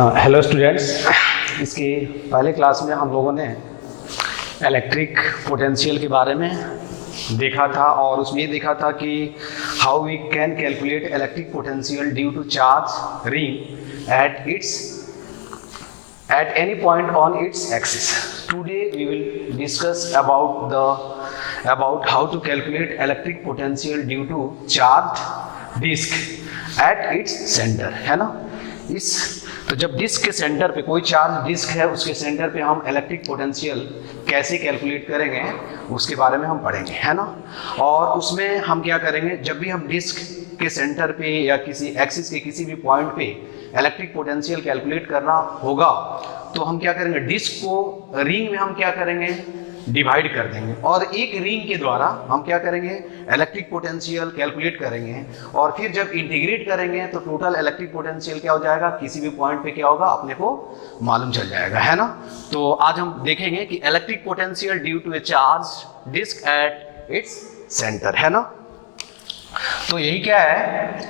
Hello students, इसके पहले class में हम लोगों ने इलेक्ट्रिक पोटेंशियल के बारे में देखा था और उसमें ये देखा था कि how we can calculate electric potential due to charge ring at any point on its axis. Today we will discuss about how to calculate electric potential due to charged disk at its center, है ना। तो जब disc के centre पे कोई charge disc है, उसके centre पे हम इलेक्ट्रिक पोटेंशियल कैसे कैलकुलेट करेंगे उसके बारे में हम पढ़ेंगे, है ना। और उसमें हम क्या करेंगे, जब भी हम डिस्क के सेंटर पे या किसी एक्सिस के किसी भी पॉइंट पे इलेक्ट्रिक पोटेंशियल कैलकुलेट करना होगा तो हम क्या करेंगे, डिस्क को रिंग में हम क्या करेंगे, डिवाइड कर देंगे और एक रिंग के द्वारा हम क्या करेंगे, इलेक्ट्रिक पोटेंशियल कैलकुलेट करेंगे। और फिर जब इंटीग्रेट करेंगे तो टोटल इलेक्ट्रिक पोटेंशियल क्या हो जाएगा, किसी भी पॉइंट पे क्या होगा अपने को मालूम चल जाएगा, है ना। तो आज हम देखेंगे कि electric potential due to a charge disc at its centre, है ना। तो यही क्या है,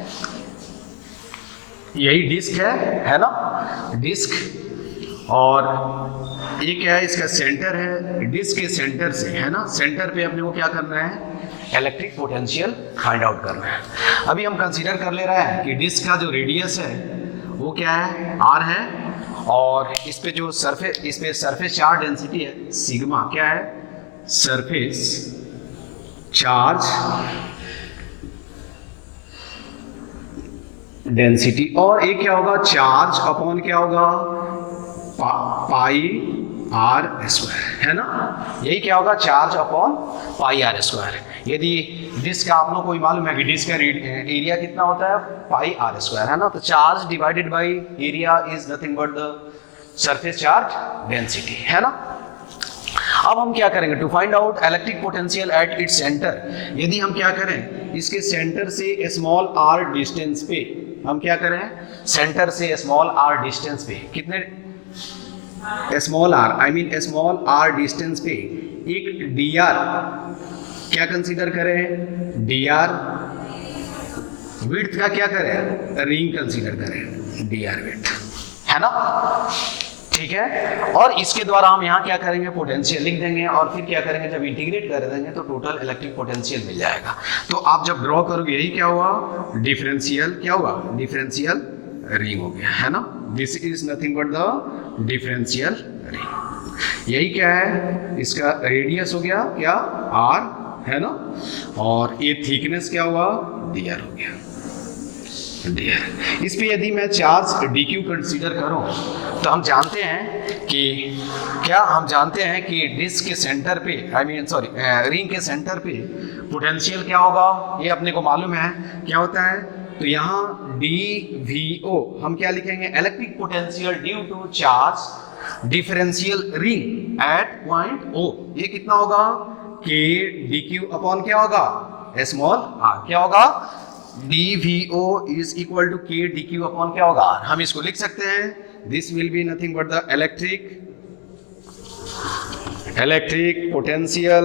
यही डिस्क है ना, डिस्क। और ये क्या है, इसका सेंटर है, डिस्क के सेंटर से, है ना, सेंटर पे अपने को क्या करना है, इलेक्ट्रिक पोटेंशियल फाइंड आउट करना है। अभी हम कंसीडर कर ले रहे हैं कि डिस्क का जो रेडियस है वो क्या है, r है, और इस पे जो सरफेस, इस पे सरफेस चार्ज डेंसिटी है सिग्मा, क्या है, सरफेस चार्ज डेंसिटी, और एक क्या होगा, चार्ज अपॉन क्या होगा, पाई आर स्क्वायर, है ना। यही क्या होगा, charge upon pi r square. यदि डिस्क का आप लोगों को मालूम है कि डिस्क का एरिया कितना होता है, पाई आर स्क्वायर, है ना। तो charge divided by area is nothing but the surface charge density, है ना। अब हम क्या करेंगे, to find out electric potential at its centre, यदि हम क्या करें, इसके सेंटर से स्मॉल आर डिस्टेंस पे हम क्या करें, सेंटर से स्मॉल आर डिस्टेंस पे कितने, small r, I mean small r distance पे एक डी आर क्या कंसीडर करें, डी आर विड्थ का क्या करें, रिंग कंसीडर करें, डी आर विड्थ, है ना, ठीक है। और इसके द्वारा हम यहाँ क्या करेंगे, पोटेंशियल लिख देंगे और फिर क्या करेंगे, जब इंटीग्रेट कर देंगे तो टोटल इलेक्ट्रिक पोटेंशियल मिल जाएगा। तो आप जब ड्रॉ करोगे, यही क्या हुआ, डिफरेंशियल, क्या हुआ, डिफरेंशियल रिंग हो गया, है ना। This is nothing but the differential ring. यही क्या है, इसका रेडियस हो गया क्या, आर, है ना, और ये थिकनेस क्या हुआ, डी आर हो गया, डी आर। इस पे यदि मैं चार्ज डी क्यू कंसीडर करूं तो हम जानते हैं कि क्या, हम जानते हैं कि डिस्क के सेंटर पे, आई मीन सॉरी, रिंग के सेंटर पे पोटेंशियल क्या होगा, ये अपने को मालूम है क्या होता है। तो यहाँ डी वी ओ हम क्या लिखेंगे, electric potential due to charge differential ring at point O, ये कितना होगा, के डी क्यू अपॉन क्या होगा, स्मॉल आर, क्या होगा, d V O is equal to k D Q upon क्या होगा, हम इसको लिख सकते हैं, this will be nothing but the electric potential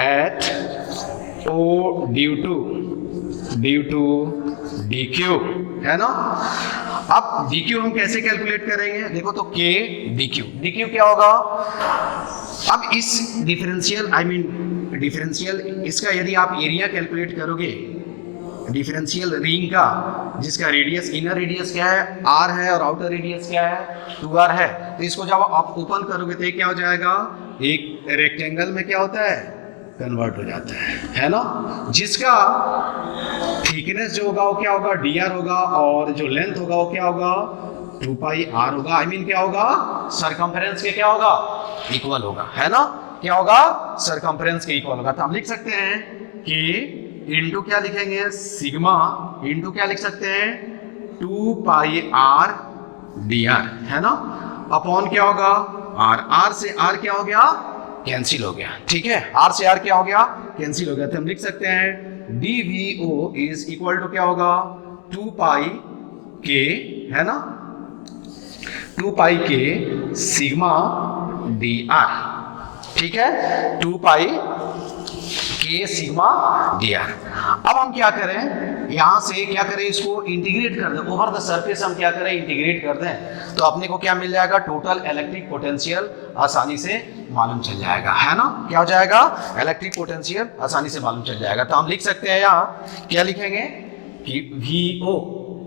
at O due to d q, है ना। अब डी क्यू हम कैसे कैलकुलेट करेंगे, देखो, तो के डी क्यू क्या होगा, अब इस डिफरेंशियल, आई मीन डिफरेंशियल, इसका यदि आप एरिया कैलकुलेट करोगे डिफरेंशियल रिंग का, जिसका रेडियस, इनर रेडियस क्या है, आर है, और आउटर रेडियस क्या है, 2r है, तो इसको जब आप ओपन करोगे तो ये क्या हो जाएगा, एक रेक्टेंगल में क्या होता है, कन्वर्ट हो जाता है ना। जिसका थिकनेस जो होगा वो क्या होगा, dr होगा, और जो लेंथ होगा वो क्या होगा, 2 पाई r होगा, आई मीन क्या होगा, सरकमफेरेंस के क्या होगा, इक्वल होगा, है ना, क्या होगा, सरकमफेरेंस के इक्वल होगा। तो हम लिख सकते हैं कि इंटू क्या लिखेंगे, सिग्मा इंटू क्या लिख सकते हैं, 2 पाई r dr, है ना, अपॉन क्या होगा, r से r क्या हो गया, कैंसिल हो गया, ठीक है, r से r क्या हो गया, कैंसिल हो गया। तो हम लिख सकते हैं d V O is equal to क्या होगा, 2 पाई के, है ना, 2 पाई के सिग्मा डी आर, ठीक है, 2 पाई के सिग्मा डी आर। अब हम क्या करें, यहाँ से क्या करें, इसको इंटीग्रेट कर दें, ओवर द सरफेस हम क्या करें, इंटीग्रेट कर दें, तो अपने को क्या मिल जाएगा, टोटल इलेक्ट्रिक पोटेंशियल आसानी से मालूम चल जाएगा, है ना। क्या हो जाएगा, इलेक्ट्रिक पोटेंशियल आसानी से मालूम चल जाएगा। तो हम लिख सकते हैं यहाँ, क्या लिखेंगे कि VO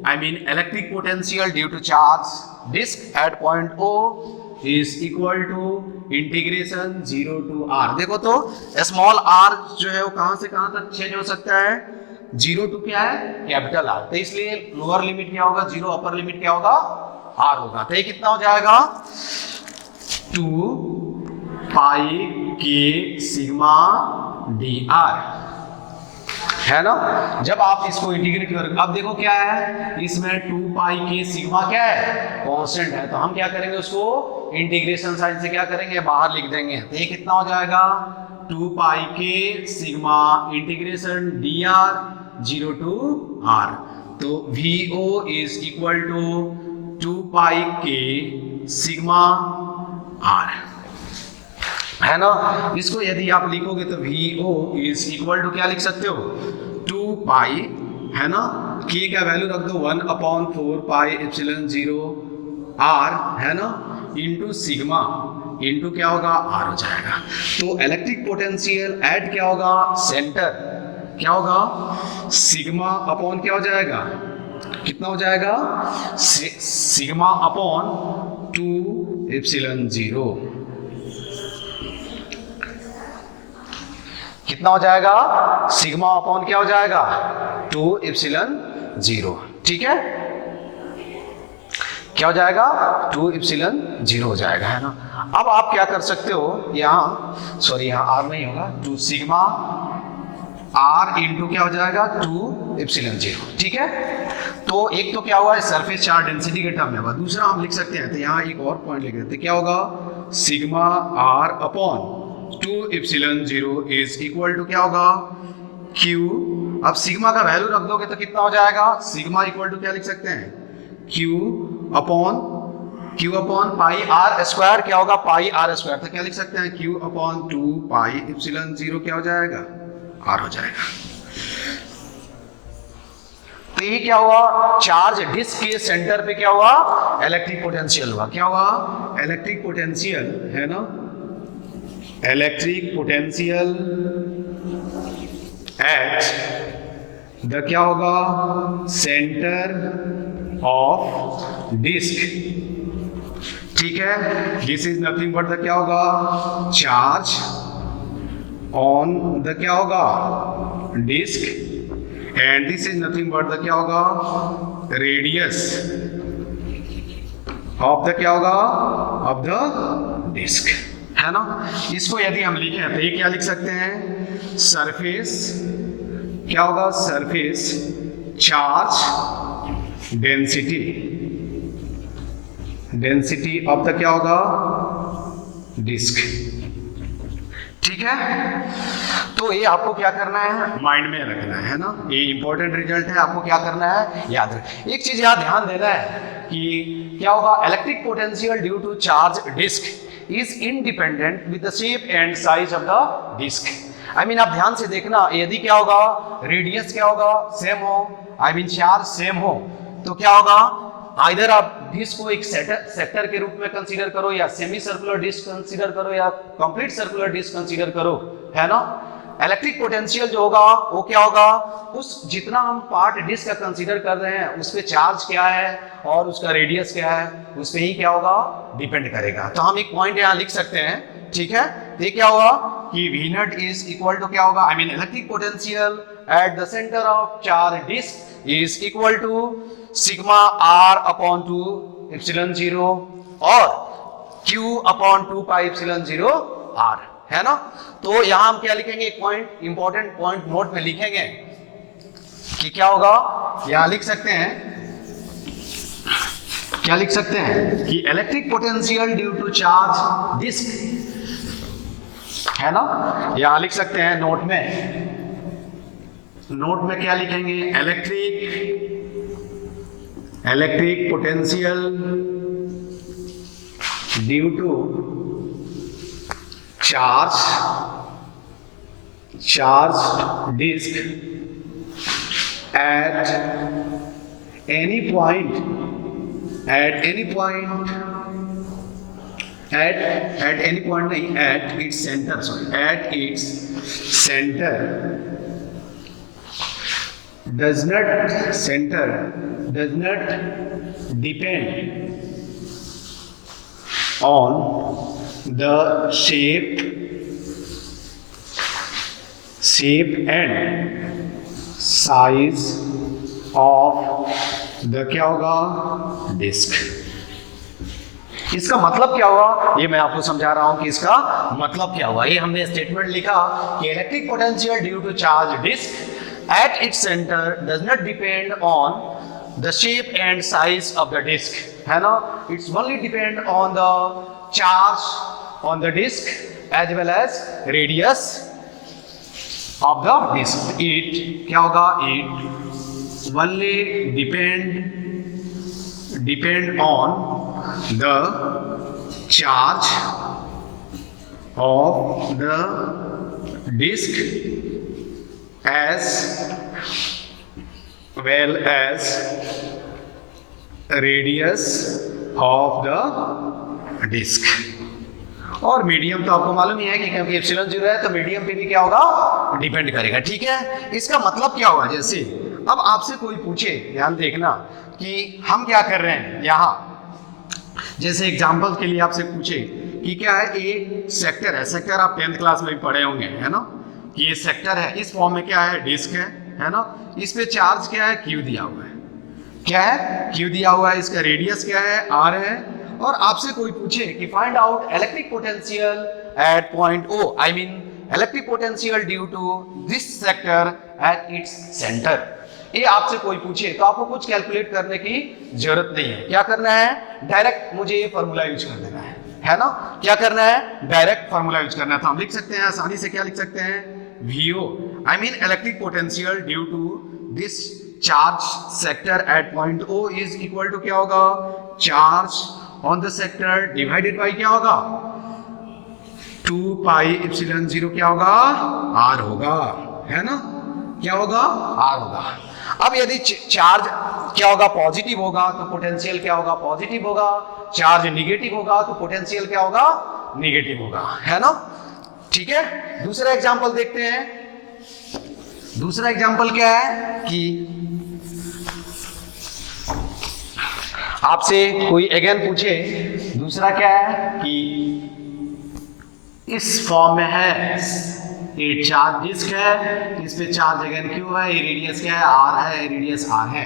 I mean electric potential due to charge disk at point O is equal to integration 0 to r। देखो तो स्मॉल r जो है वो कहां से कहां तक चेंज हो सकता है, 0 टू क्या है, कैपिटल R। तो इसलिए लोअर लिमिट क्या होगा 0, अपर लिमिट क्या होगा r होगा। तो ये कितना हो जाएगा 2 पाई के सिग्मा dr, है ना। जब आप इसको इंटीग्रेट करोगे, अब देखो क्या है इसमें 2 पाई के सिग्मा क्या है, कांस्टेंट है, तो हम क्या करेंगे उसको इंटीग्रेशन साइन से क्या करेंगे, बाहर लिख देंगे। तो ये कितना हो जाएगा 2 पाई के sigma integration dr 0 to r। तो VO इज इक्वल टू 2 पाई के सिग्मा r, है ना। इसको यदि आप लिखोगे तो VO इज इक्वल टू क्या लिख सकते हो 2 पाई, है ना, k का वैल्यू रख दो 1/4 पाई एप्सिलॉन 0 r, है ना, इंटू सिग्मा इंटू क्या होगा r हो जाएगा। तो इलेक्ट्रिक पोटेंशियल एट क्या होगा सेंटर, क्या होगा सिग्मा अपॉन क्या हो जाएगा, कितना हो जाएगा सिग्मा अपॉन 2 एप्सिलॉन 0, कितना हो जाएगा सिग्मा अपॉन क्या हो जाएगा 2 एप्सिलॉन 0, ठीक है, क्या हो जाएगा 2 एप्सिलॉन 0 हो जाएगा, है ना। अब आप क्या कर सकते हो, यहाँ सॉरी यहाँ r नहीं होगा, 2 सिग्मा r इंटू क्या हो जाएगा 2 एप्सिलॉन 0, ठीक है। तो एक तो क्या हुआ सरफेस चार्ज डेंसिटी के टर्म में हुआ, दूसरा हम लिख सकते हैं, तो यहाँ एक और पॉइंट लिख देते, क्या होगा sigma r upon 2 epsilon 0 is equal to क्या होगा Q। अब सिग्मा का वैल्यू रख दोगे तो कितना हो जाएगा, सिग्मा इक्वल टू क्या लिख सकते हैं Q अपॉन पाई r स्क्वायर, क्या होगा पाई r स्क्वायर, तो क्या लिख सकते हैं Q अपॉन 2 पाई एप्सिलॉन 0 क्या हो जाएगा r हो जाएगा। तो ये क्या हुआ, चार्ज डिस्क के सेंटर पे क्या हुआ इलेक्ट्रिक पोटेंशियल हुआ, क्या हुआ इलेक्ट्रिक पोटेंशियल, है ना, इलेक्ट्रिक पोटेंशियल एट द क्या होगा सेंटर ऑफ डिस्क, ठीक है। This is nothing but the क्या होगा चार्ज ऑन द क्या होगा disc and this is nothing but the क्या होगा रेडियस ऑफ द क्या होगा ऑफ द डिस्क, है ना। इसको यदि हम लिखें तो ये क्या लिख सकते हैं सरफेस, क्या होगा surface charge density of the क्या होगा डिस्क, ठीक है। तो ये आपको क्या करना है माइंड में रखना है ना, ये इंपॉर्टेंट रिजल्ट है, आपको क्या करना है याद रखना। एक चीज यहाँ ध्यान देना है कि क्या होगा electric potential due to charge disc is independent with the shape and size of the disk। I mean आप ध्यान से देखना, यदि क्या होगा रेडियस क्या होगा सेम हो, I mean चार्ज सेम हो, तो क्या होगा आइदर आप डिस्क को एक सेक्टर के रूप में कंसीडर करो, या सेमी सर्कुलर डिस्क कंसीडर करो, या कंप्लीट सर्कुलर डिस्क कंसीडर करो, है ना। इलेक्ट्रिक पोटेंशियल जो होगा वो क्या होगा, उस जितना हम पार्ट डिस्क का कंसीडर कर रहे हैं उस पे चार्ज क्या है और उसका रेडियस क्या है उस पे ही क्या होगा डिपेंड करेगा। तो हम एक पॉइंट यहाँ लिख सकते हैं, ठीक है। तो ये क्या होगा कि V not is equal to क्या होगा, I mean electric potential at the centre of charge disc is equal to sigma r upon 2 epsilon 0 और Q upon 2 pi epsilon 0 r, है ना। तो यहां हम क्या लिखेंगे, एक पॉइंट इंपॉर्टेंट पॉइंट नोट में लिखेंगे कि क्या होगा, यहां लिख सकते हैं, क्या लिख सकते हैं कि electric potential due to charge disc, है ना। यहां लिख सकते हैं नोट में क्या लिखेंगे electric potential due to charge disc at any point at any point नहीं, at its center does not depend on the shape and size of the क्या होगा डिस्क। इसका मतलब क्या हुआ, ये मैं आपको समझा रहा हूं कि इसका मतलब क्या हुआ। ये हमने स्टेटमेंट लिखा कि electric potential due to charge disc at its centre does not depend on the shape and size of the disc, है ना। It's only depend on the charge on the disc as well as radius of the disc. It क्या होगा, it only depend on the charge of the disk as well as radius of the disk। और medium तो आपको मालूम ही है कि क्योंकि epsilon 0 है तो मीडियम पे भी क्या होगा, डिपेंड करेगा, ठीक है। इसका मतलब क्या होगा, जैसे अब आपसे कोई पूछे, ध्यान देखना कि हम क्या कर रहे हैं यहाँ, जैसे एग्जांपल के लिए आपसे पूछे कि क्या है, ए सेक्टर है, सेक्टर आप 10th क्लास में भी पढ़े होंगे, है ना, कि ये सेक्टर है, इस फॉर्म में क्या है, डिस्क है ना, इस पे चार्ज क्या है, क्यू दिया हुआ है, क्या है, क्यू दिया हुआ है, इसका रेडियस क्या है, आर है, और आपसे कोई पूछे कि find out electric potential at point O, I mean electric potential due to this sector at its centre, ये आपसे कोई पूछे तो आपको कुछ कैलकुलेट करने की जरूरत नहीं है। क्या करना है, डायरेक्ट मुझे ये फॉर्मूला यूज कर देना है ना, क्या करना है, डायरेक्ट फॉर्मूला यूज करना है। तो हम लिख सकते हैं आसानी से, क्या लिख सकते हैं, VO I mean electric potential due to this charge sector at point O is equal to क्या होगा, charge on the sector divided by क्या होगा, 2 पाई एप्सिलॉन 0 क्या होगा, R होगा, है ना, क्या होगा, R होगा। अब यदि चार्ज क्या होगा, पॉजिटिव होगा तो पोटेंशियल क्या होगा, पॉजिटिव होगा, चार्ज निगेटिव होगा तो पोटेंशियल क्या होगा, निगेटिव होगा, है ना, ठीक है। दूसरा एग्जांपल देखते हैं। दूसरा एग्जांपल क्या है कि आपसे कोई अगेन पूछे, दूसरा क्या है कि इस फॉर्म में है, ये चार्ज डिस्क है, इस पे चार्ज अगेन क्यू है, ये रेडियस क्या है, आर है, रेडियस आर है,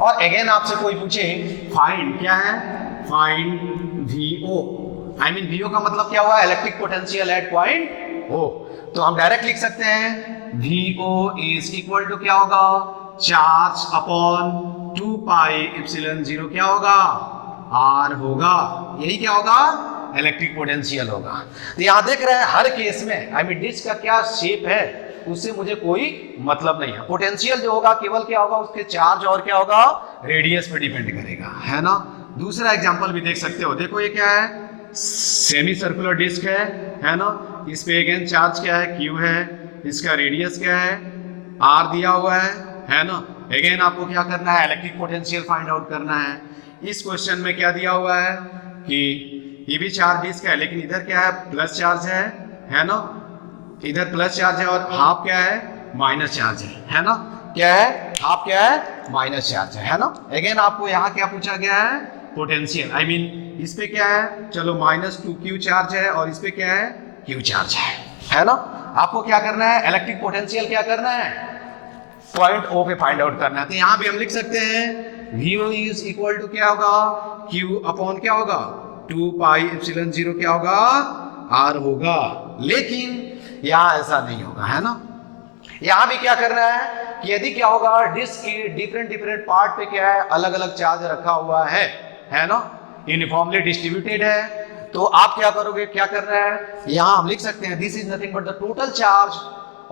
और अगेन आपसे कोई पूछे फाइंड क्या है, find VO I mean VO का मतलब क्या हुआ, electric potential at point O, तो हम डायरेक्ट लिख सकते हैं VO इज इक्वल टू क्या होगा, चार्ज अपॉन 2 पाई एप्सिलॉन 0 क्या होगा, R होगा, यही क्या होगा, इलेक्ट्रिक पोटेंशियल होगा। तो यहां देख रहे हैं हर केस में आई मीन डिस्क का क्या शेप है उससे मुझे कोई मतलब नहीं है, पोटेंशियल जो होगा केवल क्या होगा, उसके चार्ज और क्या होगा, रेडियस पे डिपेंड करेगा, है ना। दूसरा एग्जांपल भी देख सकते हो, देखो ये क्या है, सेमी सर्कुलर डिस्क है ना, इस पे अगेन चार्ज क्या है, क्यू है, इसका रेडियस क्या है, आर दिया हुआ है ना। अगेन आपको क्या करना है, इलेक्ट्रिक पोटेंशियल फाइंड आउट करना है। इस क्वेश्चन में क्या दिया हुआ है कि ये भी चार्ज डिस्क है, लेकिन इधर क्या है, प्लस चार्ज है ना, इधर प्लस चार्ज है, और हाफ क्या है, माइनस चार्ज है ना, क्या है, हाफ क्या है, माइनस चार्ज है ना। अगेन आपको यहाँ क्या पूछा गया है, पोटेंशियल आई मीन इस पे क्या है, चलो -2q चार्ज है, और इस पे क्या है, q चार्ज है ना। आपको क्या करना है, इलेक्ट्रिक पोटेंशियल क्या करना है, पॉइंट O पे फाइंड आउट करना है। तो यहाँ भी हम लिख सकते हैं VO इज इक्वल टू क्या होगा, Q अपॉन क्या होगा, 2 पाई एप्सिलॉन 0 क्या होगा, R होगा। लेकिन यहाँ ऐसा नहीं होगा, है ना। यहाँ भी क्या करना है कि यदि क्या होगा, डिस्क की डिफरेंट पार्ट पे क्या है, अलग अलग चार्ज रखा हुआ है ना, यूनिफॉर्मली डिस्ट्रीब्यूटेड है, तो आप क्या करोगे, क्या करना है, यहाँ हम लिख सकते हैं this is nothing but the total charge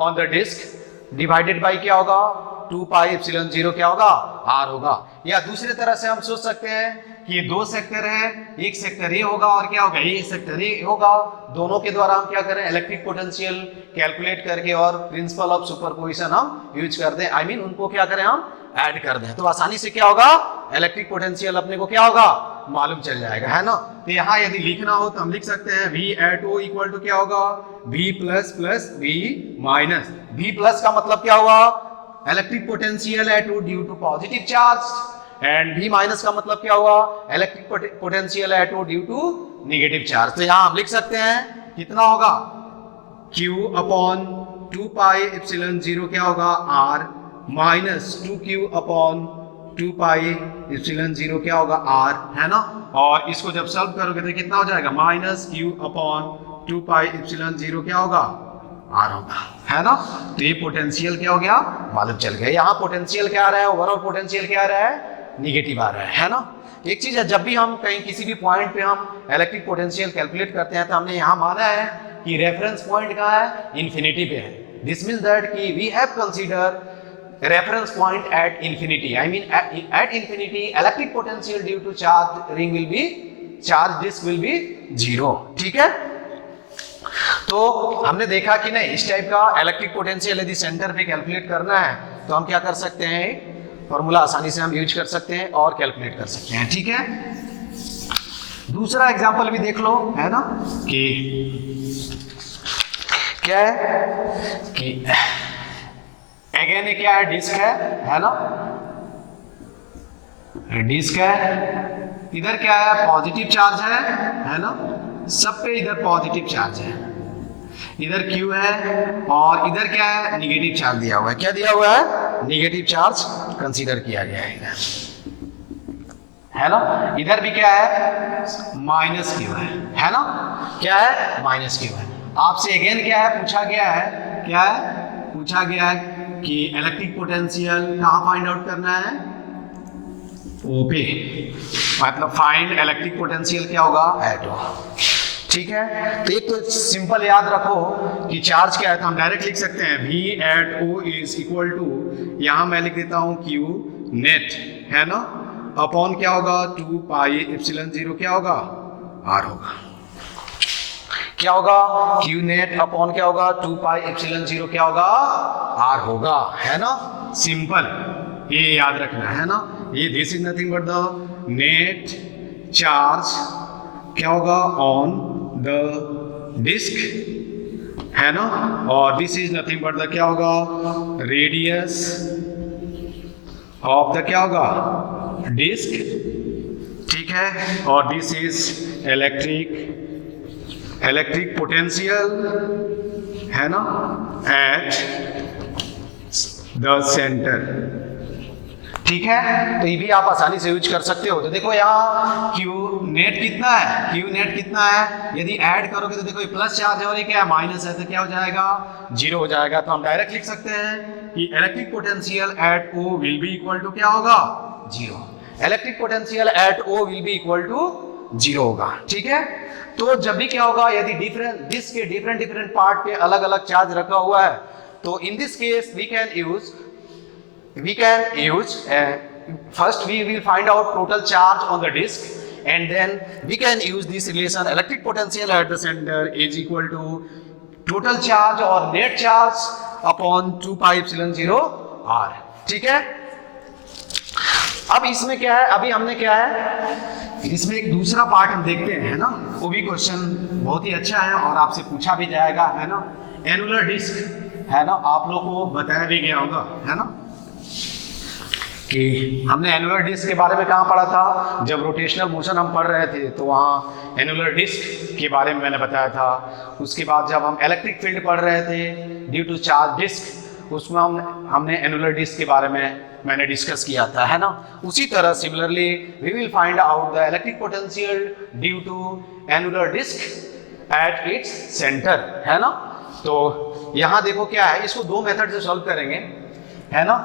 on the disc divided by क्या होगा, 2 पाई एप्सिलॉन 0 क्या होगा, R होगा। या दूसरे तरह से हम सोच सकते हैं कि 2 सेक्टर है, एक सेक्टर A होगा और क्या होगा, ये सेक्टर A होगा, दोनों के द्वारा हम क्या करें, इलेक्ट्रिक पोटेंशियल कैलकुलेट करके और प्रिंसिपल ऑफ सुपरपोजिशन हम यूज कर दें, आई मीन उनको क्या करें, हम ऐड कर दें तो आसानी से क्या होगा, इलेक्ट्रिक पोटेंशियल अपने को क्या होगा, मालूम चल जाएगा, है ना। तो यहाँ यदि लिखना हो तो हम लिख सकते हैं V at O equal to क्या होगा, V plus plus V minus. V plus का मतलब क्या हुआ, electric potential at O due to positive charge, and V minus का मतलब क्या हुआ, electric potential at O due to negative charge. तो यहाँ हम लिख सकते हैं कितना होगा, Q अपॉन 2 पाई एप्सिलॉन 0 क्या होगा R minus 2Q upon 2 pi epsilon 0 क्या होगा R, है ना। और इसको जब सॉल्व करोगे तो कितना हो जाएगा, minus Q upon 2 pi epsilon 0 क्या होगा, R होगा, है ना। तो ये पोटेंशियल क्या हो गया, मालूम चल गया। यहाँ पोटेंशियल क्या आ रहा है, ओवरऑल पोटेंशियल क्या आ रहा है, निगेटिव आ रहा है ना। एक चीज है, जब भी हम कहीं किसी भी पॉइंट पे हम इलेक्ट्रिक पोटेंशियल कैलकुलेट करते हैं तो हमने यहाँ माना है कि रेफरेंस पॉइंट कहाँ है, इन्फिनिटी पे है। दिस मीन्स दैट कि we have consider reference point at infinity. I mean at infinity electric potential due to charge ring will be, charge disk will be 0, ठीक है। तो हमने देखा कि नहीं, इस टाइप का इलेक्ट्रिक पोटेंशियल यदि सेंटर पे कैलकुलेट करना है तो हम क्या कर सकते हैं, फॉर्मूला आसानी से हम यूज कर सकते हैं और कैलकुलेट कर सकते हैं, ठीक है। दूसरा एग्जांपल भी देख लो, है ना, कि क्या है कि अगेन ये क्या है, डिस्क है ना, डिस्क है, इधर क्या है, पॉजिटिव चार्ज है ना, सब पे इधर पॉजिटिव चार्ज है, इधर Q है और इधर क्या है, निगेटिव चार्ज दिया हुआ है। क्या दिया हुआ है, निगेटिव चार्ज कंसीडर किया गया है ना। इधर भी क्या है, माइनस Q है ना, क्या है, माइनस Q है। आपसे अगेन क्या है, पूछा गया है, क्या है, पूछा गया है कि इलेक्ट्रिक पोटेंशियल कहाँ फाइंड आउट करना है, O पे, मतलब फाइंड इलेक्ट्रिक पोटेंशियल क्या होगा, एट O, ठीक है। तो एक तो सिंपल याद रखो कि चार्ज क्या है, तो हम डायरेक्ट लिख सकते हैं V at O is equal to, यहाँ मैं लिख देता हूँ Q नेट, है ना, अपॉन क्या होगा, 2 पाई एप्सिलॉन 0 क्या होगा, R होगा, क्या होगा, Q नेट अपॉन क्या होगा, 2 पाई एप्सिलॉन 0 क्या होगा, R होगा, है ना। सिंपल, ये याद रखना है ना। ये this is nothing but the net charge क्या होगा ऑन द डिस्क, है ना, और this is nothing but the क्या होगा, रेडियस ऑफ द क्या होगा, डिस्क, ठीक है। और दिस इज इलेक्ट्रिक पोटेंशियल, है ना, एट द सेंटर, ठीक है। तो ये भी आप आसानी से यूज कर सकते हो। तो देखो यहाँ Q नेट कितना है, Q नेट कितना है, यदि ऐड करोगे तो देखो ये प्लस चार्ज है और ये क्या है, माइनस है, तो क्या हो जाएगा, 0 हो जाएगा। तो हम डायरेक्ट लिख सकते हैं कि electric potential at O will be equal to क्या होगा, 0। Electric potential at O will be equal to 0 होगा, ठीक है। तो जब भी क्या होगा, यदि डिस्क के डिफरेंट पार्ट पे अलग अलग चार्ज रखा हुआ है, तो in this case we can use first we will find out total charge on the disk and then we can use this relation electric potential at the center is equal to total charge or net charge upon 2 pi epsilon 0 r, ठीक है। अब इसमें क्या है, अभी हमने क्या है, इसमें एक दूसरा पार्ट हम देखते हैं, है ना, वो भी क्वेश्चन बहुत ही अच्छा है और आपसे पूछा भी जाएगा, है ना। एनुलर डिस्क, है ना, आप लोगों को बताया भी गया होगा, है ना, कि हमने एनुलर डिस्क के बारे में कहाँ पढ़ा था, जब रोटेशनल मोशन हम पढ़ रहे थे तो वहाँ एनुलर डिस्क के बारे में मैंने बताया था। उसके बाद जब हम इलेक्ट्रिक फील्ड पढ़ रहे थे ड्यू टू चार्ज डिस्क, उसमें हमने एनुलर डिस्क के बारे में मैंने डिस्कस किया था, है ना। उसी तरह similarly we will find out the electric potential due to annular disc at its centre, है ना। तो यहाँ देखो क्या है, इसको दो मेथड से सॉल्व करेंगे, है ना।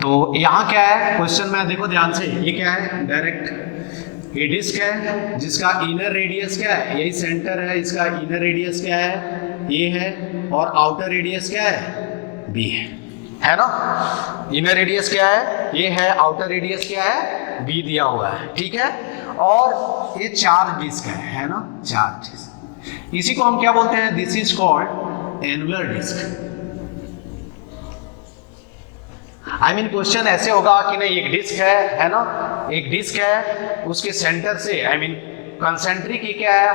तो यहाँ क्या है क्वेश्चन में, देखो ध्यान से, ये क्या है, डायरेक्ट ये डिस्क है जिसका इनर रेडियस क्या है, यही सेंटर है, इसका इनर रेडियस क्या है, ये है, और आउटर रेडियस क्या है, बी है ना। इनर रेडियस क्या है, ये है, आउटर रेडियस क्या है, बी दिया हुआ है, ठीक है। और ये चार्ज डिस्क है ना, चार्ज डिस्क, इसी को हम क्या बोलते हैं, this is called annular disc. I mean question ऐसे होगा कि नहीं, एक डिस्क है ना, एक डिस्क है, उसके सेंटर से आई मीन कंसेंट्रिक ही क्या है,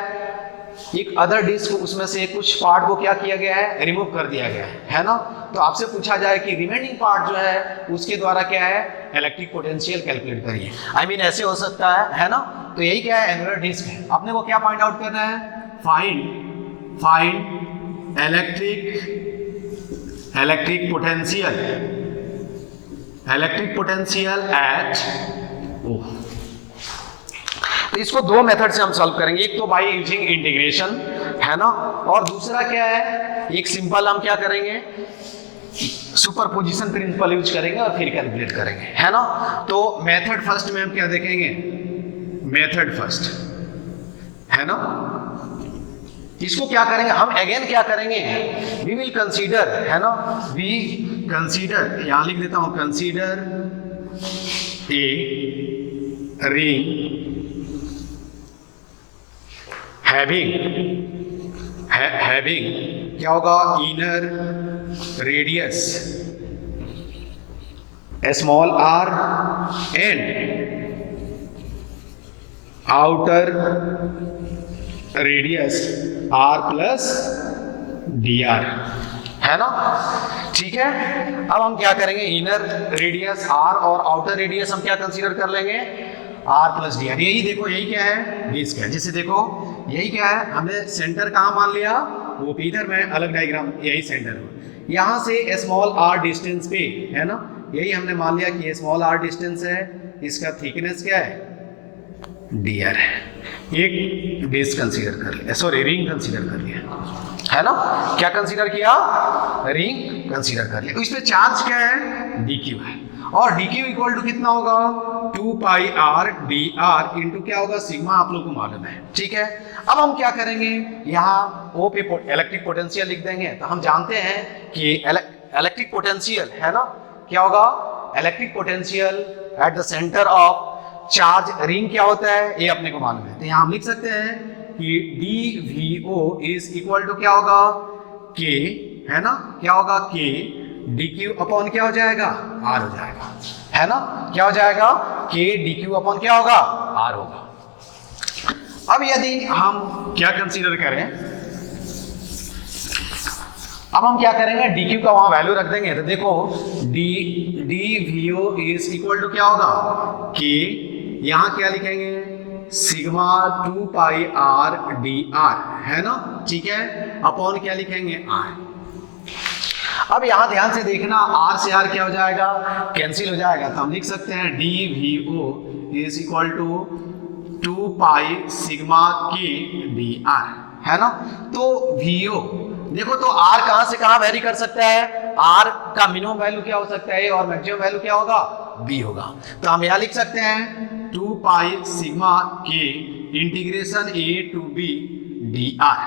एक अदर डिस्क, उसमें से कुछ पार्ट को क्या किया गया है, रिमूव कर दिया गया है ना। तो आपसे पूछा जाए कि रिमेनिंग पार्ट जो है उसके द्वारा क्या है, इलेक्ट्रिक पोटेंशियल कैलकुलेट करिए। आई मीन ऐसे हो सकता है ना। तो यही क्या है, एनुलर डिस्क है। अपने को क्या फाइंड आउट करना है, फाइंड इलेक्ट्रिक पोटेंशियल एट ओ। तो इसको दो मेथड से हम सॉल्व करेंगे, एक तो बाय यूजिंग इंटीग्रेशन है ना, और दूसरा क्या है, एक सिंपल हम क्या करेंगे, सुपरपोजिशन प्रिंसिपल यूज करेंगे और फिर कैलकुलेट करेंगे, है ना। तो मेथड फर्स्ट में हम क्या देखेंगे, मेथड फर्स्ट है ना। इसको क्या करेंगे हम, अगेन क्या करेंगे, वी विल कंसीडर है ना, वी कंसीडर, यहां लिख देता हूं, कंसीडर ए रिंग having क्या होगा, inner radius small r and outer radius r plus dr, है ना। ठीक है, अब हम क्या करेंगे, इनर रेडियस r और आउटर रेडियस हम क्या कंसीडर कर लेंगे, r प्लस डी आर। यही देखो, यही क्या है, डिस्क है। जैसे देखो यही क्या है, हमने सेंटर कहाँ मान लिया, वो इधर में अलग डायग्राम, यही सेंटर है। यहाँ से स्मॉल r डिस्टेंस पे है ना, यही हमने मान लिया कि स्मॉल r डिस्टेंस है, इसका थिकनेस क्या है, dr है। एक डिस्क कंसीडर कर लिया, सॉरी रिंग कंसीडर कर लिया, है ना। क्या कंसीडर किया, रिंग कंसीडर कर लिया। इस पे चार्ज क्या है, dq है, और dq इक्वल टू कितना होगा, 2 पाई r dr इंटू क्या होगा, सिग्मा, आप लोग को मालूम है। ठीक है, अब हम क्या करेंगे, यहाँ O पे इलेक्ट्रिक पोटेंशियल लिख देंगे। तो हम जानते हैं कि इलेक्ट्रिक पोटेंशियल है ना, क्या होगा, electric potential at the centre of charge ring क्या होता है, ये अपने को मालूम है। तो यहाँ हम लिख सकते हैं कि dVO इज इक्वल टू क्या होगा, K है ना, क्या होगा, K dq अपॉन क्या हो जाएगा, r हो जाएगा, है ना। क्या हो जाएगा, K dq अपॉन क्या होगा, r होगा। अब यदि हम क्या कंसीडर करें, अब हम क्या करेंगे, dq का वहां वैल्यू रख देंगे। तो देखो dVO इज इक्वल टू क्या होगा, K, यहां क्या लिखेंगे, सिग्मा 2 पाई r dr, है ना। ठीक है, अपॉन क्या लिखेंगे, r। अब यहां ध्यान से देखना, r से r क्या हो जाएगा, कैंसिल हो जाएगा। तो हम लिख सकते हैं dVO is equal to 2 pi sigma k dr, है ना। तो VO देखो, तो r कहां से कहां वेरी कर सकता है, r का मिनिमम वैल्यू क्या हो सकता है और मैक्सिमम वैल्यू क्या होगा, b होगा। तो हम यहां लिख सकते हैं 2 pi sigma k integration a to b dr,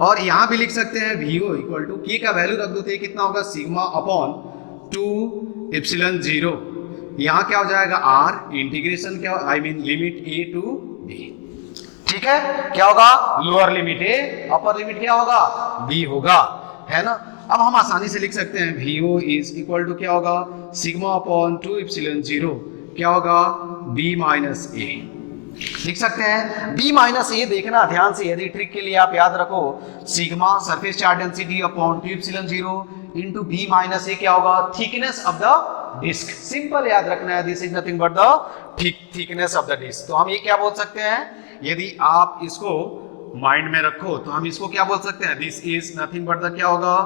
और यहां भी लिख सकते हैं VO इक्वल टू k का वैल्यू रख दो तो ये कितना होगा, सिग्मा अपॉन 2 एप्सिलॉन 0, यहां क्या हो जाएगा, r इंटीग्रेशन क्या, I mean limit a to b। ठीक है, क्या होगा, lower limit a, upper limit क्या होगा, b होगा, है ना। अब हम आसानी से लिख सकते हैं VO इज इक्वल टू क्या होगा, सिग्मा अपॉन 2 एप्सिलॉन 0, क्या होगा, b माइनस a। लिख सकते हैं b माइनस ए। देखना ध्यान से, यदि ट्रिक के लिए आप याद रखो, sigma surface charge density upon 2 epsilon 0 into b minus a क्या होगा, thickness of the disc. Simple याद रखना है, this is nothing but the thickness of the disc. तो हम ये क्या बोल सकते हैं, यदि आप इसको माइंड में रखो तो हम इसको क्या बोल सकते हैं, this is nothing but the क्या होगा,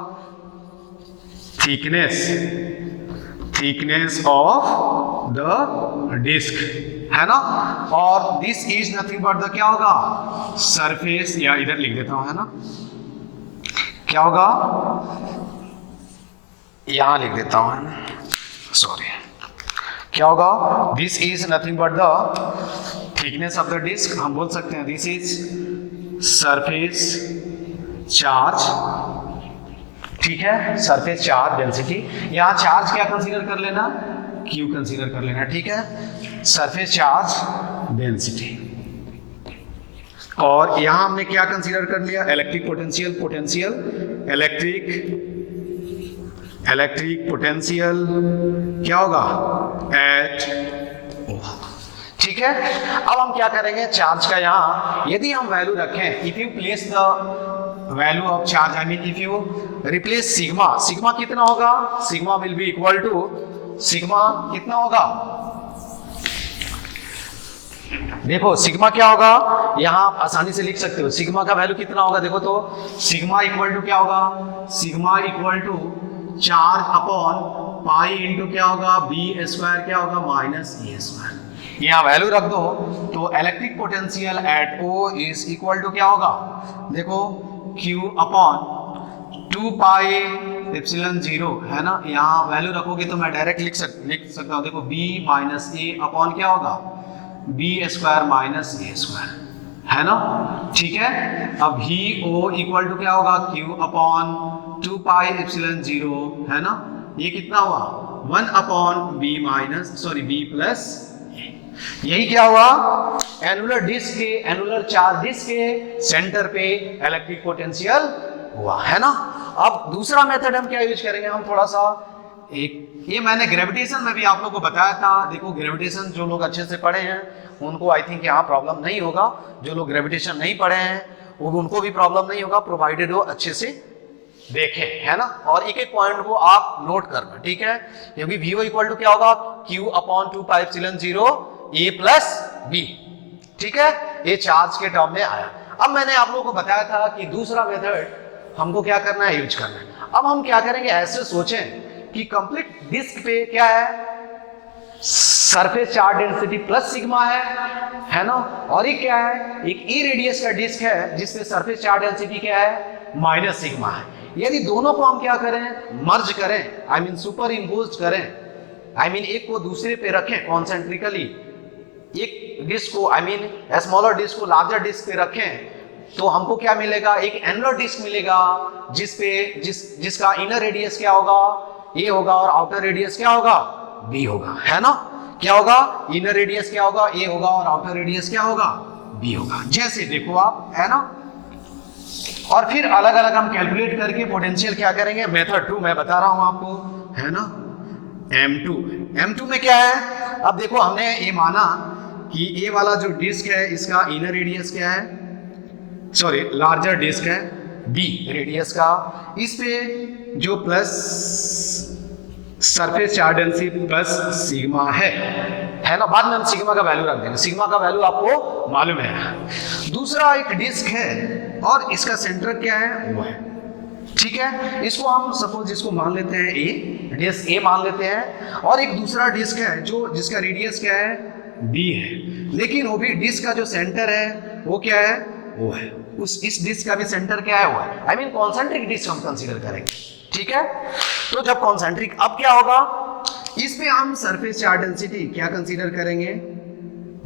थिकनेस ऑफ द डिस्क, है ना। और this is nothing but the क्या होगा, सरफेस, या इधर लिख देता हूं, है ना, क्या होगा, यहां लिख देता हूं, है ना, सॉरी, क्या होगा, this is nothing but the thickness of the disc. हम बोल सकते हैं दिस इज सरफेस चार्ज, ठीक है, सरफेस चार्ज डेंसिटी। यहां चार्ज क्या कंसीडर कर लेना, Q कंसीडर कर लेना, ठीक है, सरफेस चार्ज डेंसिटी। और यहां हमने क्या कंसीडर कर लिया, इलेक्ट्रिक पोटेंशियल, इलेक्ट्रिक पोटेंशियल क्या होगा एट ओ। ठीक है, अब हम क्या करेंगे चार्ज का, यहां यदि हम वैल्यू रखें, if you place the value of charge, I mean if you replace sigma, sigma कितना होगा, sigma will be equal to, sigma कितना होगा, देखो सिग्मा क्या होगा, यहां आप आसानी से लिख सकते हो सिग्मा का वैल्यू कितना होगा, देखो तो सिग्मा इक्वल टू क्या होगा, sigma equal to charge upon pi into क्या होगा बी स्क्वायर क्या होगा माइनस ए स्क्वायर। यहाँ वैल्यू रख दो तो electric potential at O is equal to क्या होगा, देखो Q अपॉन 2 पाई एप्सिलॉन 0 है ना, यहाँ वैल्यू रखोगे तो मैं डायरेक्ट लिख सकता हूँ, देखो B माइनस ए अपॉन क्या होगा B square minus A square है ना। ठीक है, अब भी ओ इक्वल टू क्या होगा Q अपॉन 2 पाई एप्सिलॉन 0 है ना, ये कितना हुआ 1 upon B minus sorry B plus, यही क्या हुआ एनुलर डिस्क के, एनुलर चार्ज डिस्क के सेंटर पे इलेक्ट्रिक पोटेंशियल हुआ है ना। अब दूसरा मेथड हम क्या यूज करेंगे, हम थोड़ा सा एक, ये मैंने ग्रेविटेशन में भी आप लोगों को बताया था, देखो ग्रेविटेशन जो लोग अच्छे से पढ़े हैं उनको आई थिंक यहाँ प्रॉब्लम नहीं होगा, जो लोग ग्रेविटेशन नहीं पढ़े हैं उनको भी प्रॉब्लम नहीं होगा, प्रोवाइडेड वो अच्छे से देखें है ना, और एक एक पॉइंट को आप नोट करना, ठीक है, क्योंकि वीओ इक्वल टू क्या होगा Q अपॉन 2 पाई एप्सिलॉन 0 ए प्लस बी। ठीक है, ये चार्ज के टर्म में आया। अब मैंने आप लोगों को बताया था कि दूसरा मेथड हमको क्या करना है, यूज करना है। अब हम क्या करेंगे, ऐसे सोचें कि कंप्लीट डिस्क पे क्या है surface charge density plus sigma है ना, और ये क्या है एक ई रेडियस का डिस्क है जिसपे सरफेस चार्ज डेंसिटी क्या है माइनस सिग्मा है। यदि दोनों को हम क्या करें मर्ज करें, आई मीन सुपर इम्पोज करें, आई मीन एक को दूसरे पे रखें कॉन्सेंट्रिकली, एक डिस्क को आई मीन स्मॉलर डिस्क को लार्जर डिस्क पे रखें, तो हमको क्या मिलेगा एक एनुलर डिस्क मिलेगा जिसका इनर रेडियस क्या होगा ए होगा और आउटर रेडियस क्या होगा बी होगा है ना। क्या होगा इनर रेडियस क्या होगा ए होगा और आउटर रेडियस क्या होगा बी होगा, जैसे देखो आप है ना। और फिर अलग अलग हम कैलकुलेट करके पोटेंशियल क्या करेंगे, मेथड 2 मैं बता रहा हूं आपको है ना। M2 में क्या है, अब देखो हमने ये माना कि ये वाला जो डिस्क है इसका इनर रेडियस क्या है, सॉरी लार्जर डिस्क है बी रेडियस का, इस पे जो plus surface charge density plus sigma है ना, बाद में हम सिग्मा का वैल्यू रख देंगे, सिग्मा का वैल्यू आपको मालूम है। दूसरा एक डिस्क है और इसका सेंटर क्या है वो है, ठीक है, इसको हम सपोज इसको मान लेते हैं ए, डिस्क ए मान लेते हैं, और एक दूसरा डिस्क है जो जिसका रेडियस क्या है बी है, लेकिन वो भी डिस्क का जो सेंटर है वो क्या है वो है, उस इस डिस्क का भी सेंटर क्या है वो है, आई मीन कॉन्सेंट्रिक डिस्क हम कंसीडर करेंगे। ठीक है, तो जब कॉन्सेंट्रिक अब क्या होगा, इस पे हम सरफेस चार्ज डेंसिटी क्या कंसीडर करेंगे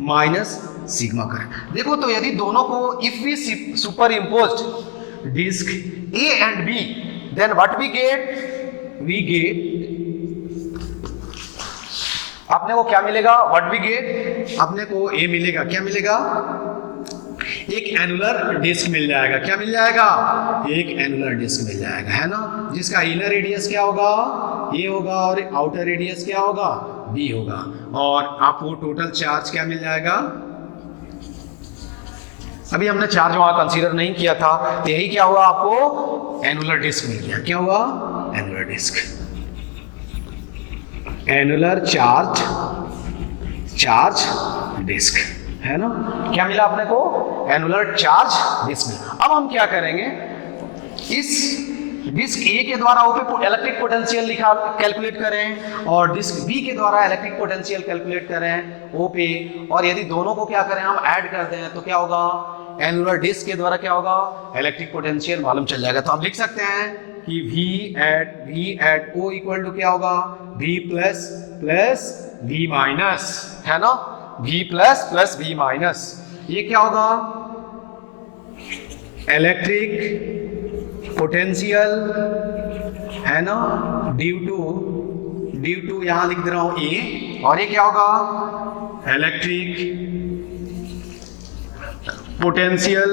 माइनस सिग्मा करें। देखो तो यदि दोनों को if we superimposed disc A and B, then what we get अपने को क्या मिलेगा, what we get अपने को A मिलेगा, क्या मिलेगा एक एनुलर डिस्क मिल जाएगा, क्या मिल जाएगा एक एनुलर डिस्क मिल जाएगा है ना, जिसका इनर रेडियस क्या होगा A होगा और आउटर रेडियस क्या होगा B होगा, और आपको टोटल चार्ज क्या मिल जाएगा, अभी हमने चार्ज वहां कंसीडर नहीं किया था, तो यही क्या हुआ आपको एनुलर डिस्क मिल गया, क्या हुआ annular disc, annular charge disc है ना, क्या मिला अपने को एनुलर चार्ज डिस्क मिला। अब हम क्या करेंगे, इस डिस्क ए के द्वारा ओ पे इलेक्ट्रिक पोटेंशियल कैलकुलेट करें और डिस्क बी के द्वारा इलेक्ट्रिक पोटेंशियल कैलकुलेट करें ओ पे, और यदि दोनों को क्या करें हम ऐड कर दें तो क्या होगा एनुलर डिस्क के द्वारा क्या होगा इलेक्ट्रिक पोटेंशियल मालूम चल जाएगा। तो हम लिख सकते हैं कि V at O equal to क्या होगा V प्लस V माइनस है ना, V प्लस V माइनस, ये क्या होगा इलेक्ट्रिक पोटेंशियल है ना ड्यू टू यहां लिख दे रहा हूं A, और ये क्या होगा electric potential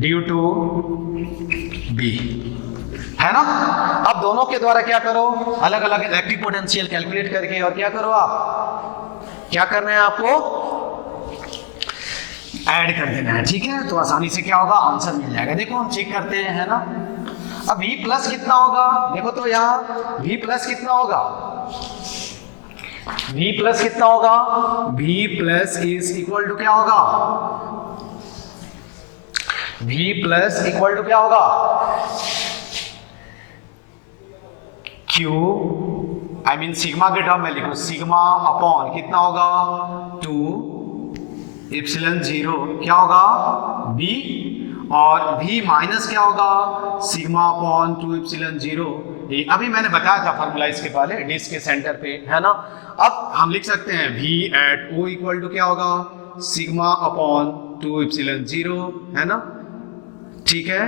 due to B है ना। अब दोनों के द्वारा क्या करो, अलग अलग इलेक्ट्रिक पोटेंशियल कैलकुलेट करके और क्या करो, आप क्या करना है, आपको ऐड कर देना है, ठीक है। तो आसानी से क्या होगा, आंसर मिल जाएगा। देखो हम चेक करते हैं, है ना। अब V प्लस कितना होगा, देखो तो यहाँ V प्लस कितना होगा, V प्लस कितना होगा, V plus is equal to क्या होगा, V प्लस इक्वल टू क्या होगा, Q आई मीन सिग्मा के टर्म में लिखो, सिग्मा अपॉन कितना होगा 2 एप्सिलॉन 0 क्या होगा B, और V माइनस क्या होगा सिग्मा अपॉन 2 एप्सिलॉन 0 A। अभी मैंने बताया था फॉर्मूला इसके पहले, डिस्क के सेंटर पे, है ना। अब हम लिख सकते हैं V at O equal to क्या होगा सिग्मा अपॉन 2 एप्सिलॉन 0, है ना, ठीक है,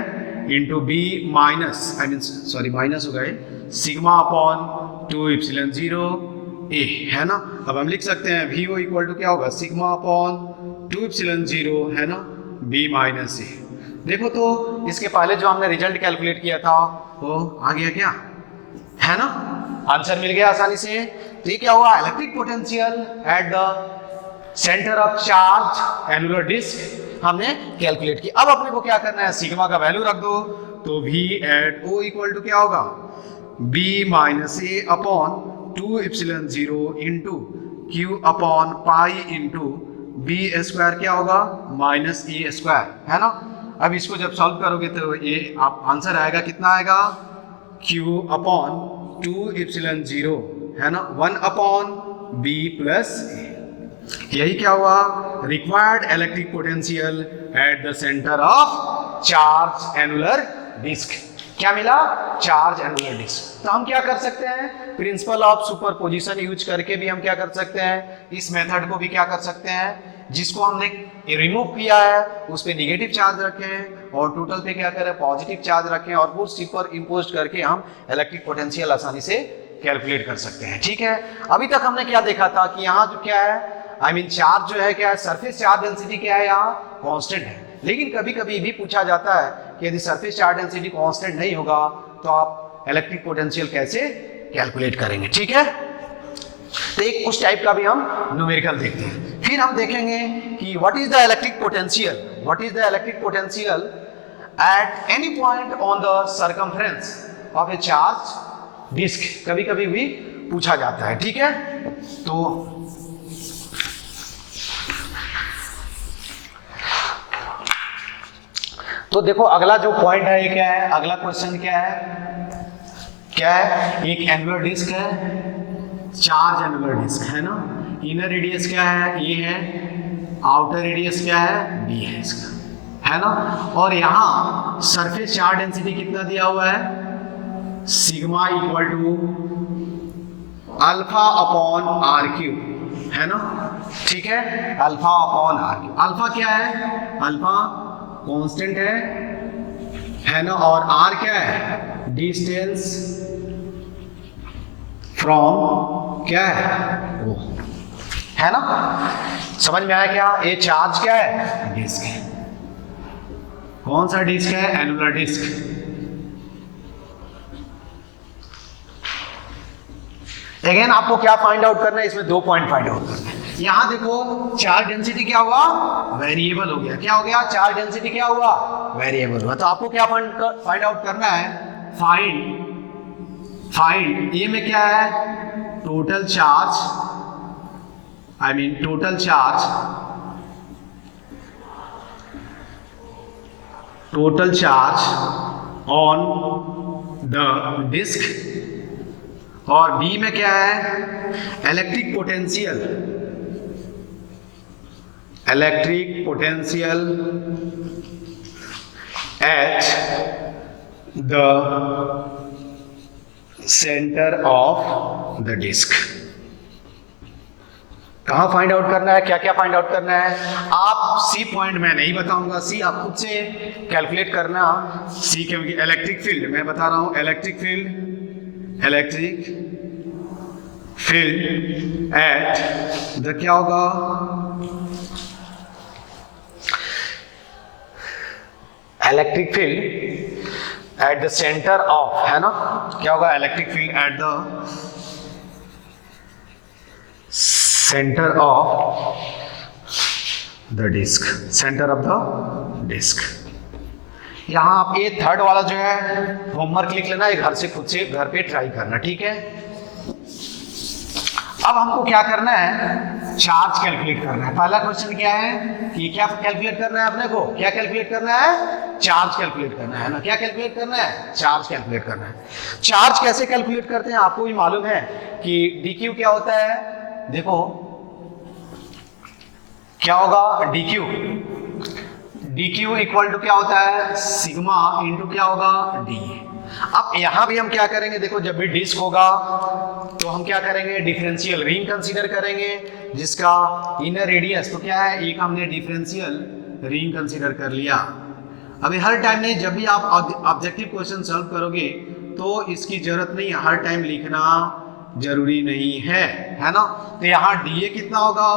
into B minus I mean sorry minus हो गए सिग्मा अपॉन 2 एप्सिलॉन 0 A, है ना। अब हम लिख सकते हैं VO इक्वल टू क्या होगा सिग्मा अपॉन 2 एप्सिलॉन 0, है ना, B माइनस A। देखो तो इसके पहले जो हमने रिजल्ट कैलकुलेट किया था वो आ गया क्या, है ना, आंसर मिल गया आसानी से। तो ये क्या हुआ, electric potential at the centre of charge annular disc हमने कैलकुलेट किया। अब अपने को क्या करना है, सिग्मा का वैल्यू रख दो, तो V at O equal to क्या होगा B minus A upon 2 epsilon 0 into Q upon pi into B square क्या होगा माइनस A स्क्वायर, है ना। अब इसको जब सॉल्व करोगे तो ये आप आंसर आएगा कितना आएगा Q अपॉन 2 एप्सिलॉन 0, है ना, 1 अपॉन B प्लस A। यही क्या हुआ, required electric potential at the centre of charge annular disc. क्या मिला, चार्ज एनुलर डिस्क। तो हम क्या कर सकते हैं, प्रिंसिपल ऑफ सुपरपोजिशन यूज करके भी हम क्या कर सकते हैं, इस मेथड को भी क्या कर सकते हैं, जिसको हमने रिमूव किया है उस पे नेगेटिव चार्ज रखें और टोटल पे क्या करें पॉजिटिव चार्ज रखें, और वो सुपर इम्पोज करके हम इलेक्ट्रिक पोटेंशियल आसानी से कैलकुलेट कर सकते हैं, ठीक है। अभी तक हमने क्या देखा था कि यहाँ जो क्या है आई मीन चार्ज जो है क्या है, सरफेस चार्ज डेंसिटी क्या है, यहाँ कांस्टेंट है। लेकिन कभी कभी भी पूछा जाता है कि यदि सरफेस चार्ज डेंसिटी कांस्टेंट नहीं होगा तो आप इलेक्ट्रिक पोटेंशियल कैसे कैलकुलेट करेंगे, ठीक है। तो एक उस टाइप का भी हम न्यूमेरिकल देखते हैं। फिर हम देखेंगे कि what is the electric potential, what is the electric potential at any point on the circumference of a charge disc, कभी कभी भी पूछा जाता है, ठीक है। तो देखो अगला जो पॉइंट है ये क्या है, अगला क्वेश्चन क्या है, एक एनुलर डिस्क है, चार्ज एनुलर डिस्क, है ना। इनर रेडियस क्या है, ये है, आउटर रेडियस क्या है, B है इसका, है ना। और यहाँ सरफेस चार्ज डेंसिटी कितना दिया हुआ है, sigma equal to alpha upon R cube, है ना, ठीक है, alpha upon R cube. Alpha क्या है, अल्फा कांस्टेंट है ना, और आर क्या है, डिस्टेंस फ्रॉम क्या है वो, है ना। समझ में आया क्या, ये चार्ज क्या है, डिस्क है। कौन सा डिस्क है, एनुलर डिस्क। अगेन आपको क्या फाइंड आउट करना है, इसमें 2 पॉइंट फाइंड आउट करना है। यहां देखो चार्ज डेंसिटी क्या हुआ, वेरिएबल हो गया, क्या हो गया, चार्ज डेंसिटी क्या हुआ, वेरिएबल हुआ। तो आपको क्या फाइंड आउट करना है, फाइंड ये में क्या है, total charge I mean total charge on the disc, और B में क्या है, electric potential at the centre of the disc. कहाँ फाइंड आउट करना है, क्या क्या फाइंड आउट करना है, आप C पॉइंट मैं नहीं बताऊंगा, C आप खुद से कैलकुलेट करना। C क्योंकि इलेक्ट्रिक फील्ड मैं बता रहा हूं, इलेक्ट्रिक फील्ड एट द क्या होगा, electric field at the centre of, है ना, क्या होगा, electric field at the centre of the disc, centre of the disc. यहां आप ये थर्ड वाला जो है होमवर्क लिख लेना, ये घर से खुद से घर पे ट्राई करना, ठीक है। अब हमको क्या करना है, चार्ज कैलकुलेट करना है। पहला क्वेश्चन क्या है कि क्या कैलकुलेट करना है अपने को, क्या कैलकुलेट करना है, चार्ज कैलकुलेट करना है ना, क्या कैलकुलेट करना है, चार्ज कैलकुलेट करना है। चार्ज कैसे कैलकुलेट करते हैं आपको भी मालूम है कि dq क्या होता है, देखो क्या होगा, dq इक्वल टू क्या होता है, सिग्मा इंटू क्या होगा, d। अब यहां भी हम क्या करेंगे, देखो जब भी डिस्क होगा तो हम क्या करेंगे, डिफरेंशियल रिंग कंसीडर करेंगे जिसका इनर रेडियस, तो क्या है, एक हमने डिफरेंशियल रिंग कंसीडर कर लिया। अभी हर टाइम नहीं, जब भी आप ऑब्जेक्टिव क्वेश्चन सॉल्व करोगे तो इसकी जरूरत नहीं, हर टाइम लिखना जरूरी नहीं है ना। तो यहाँ dA कितना होगा,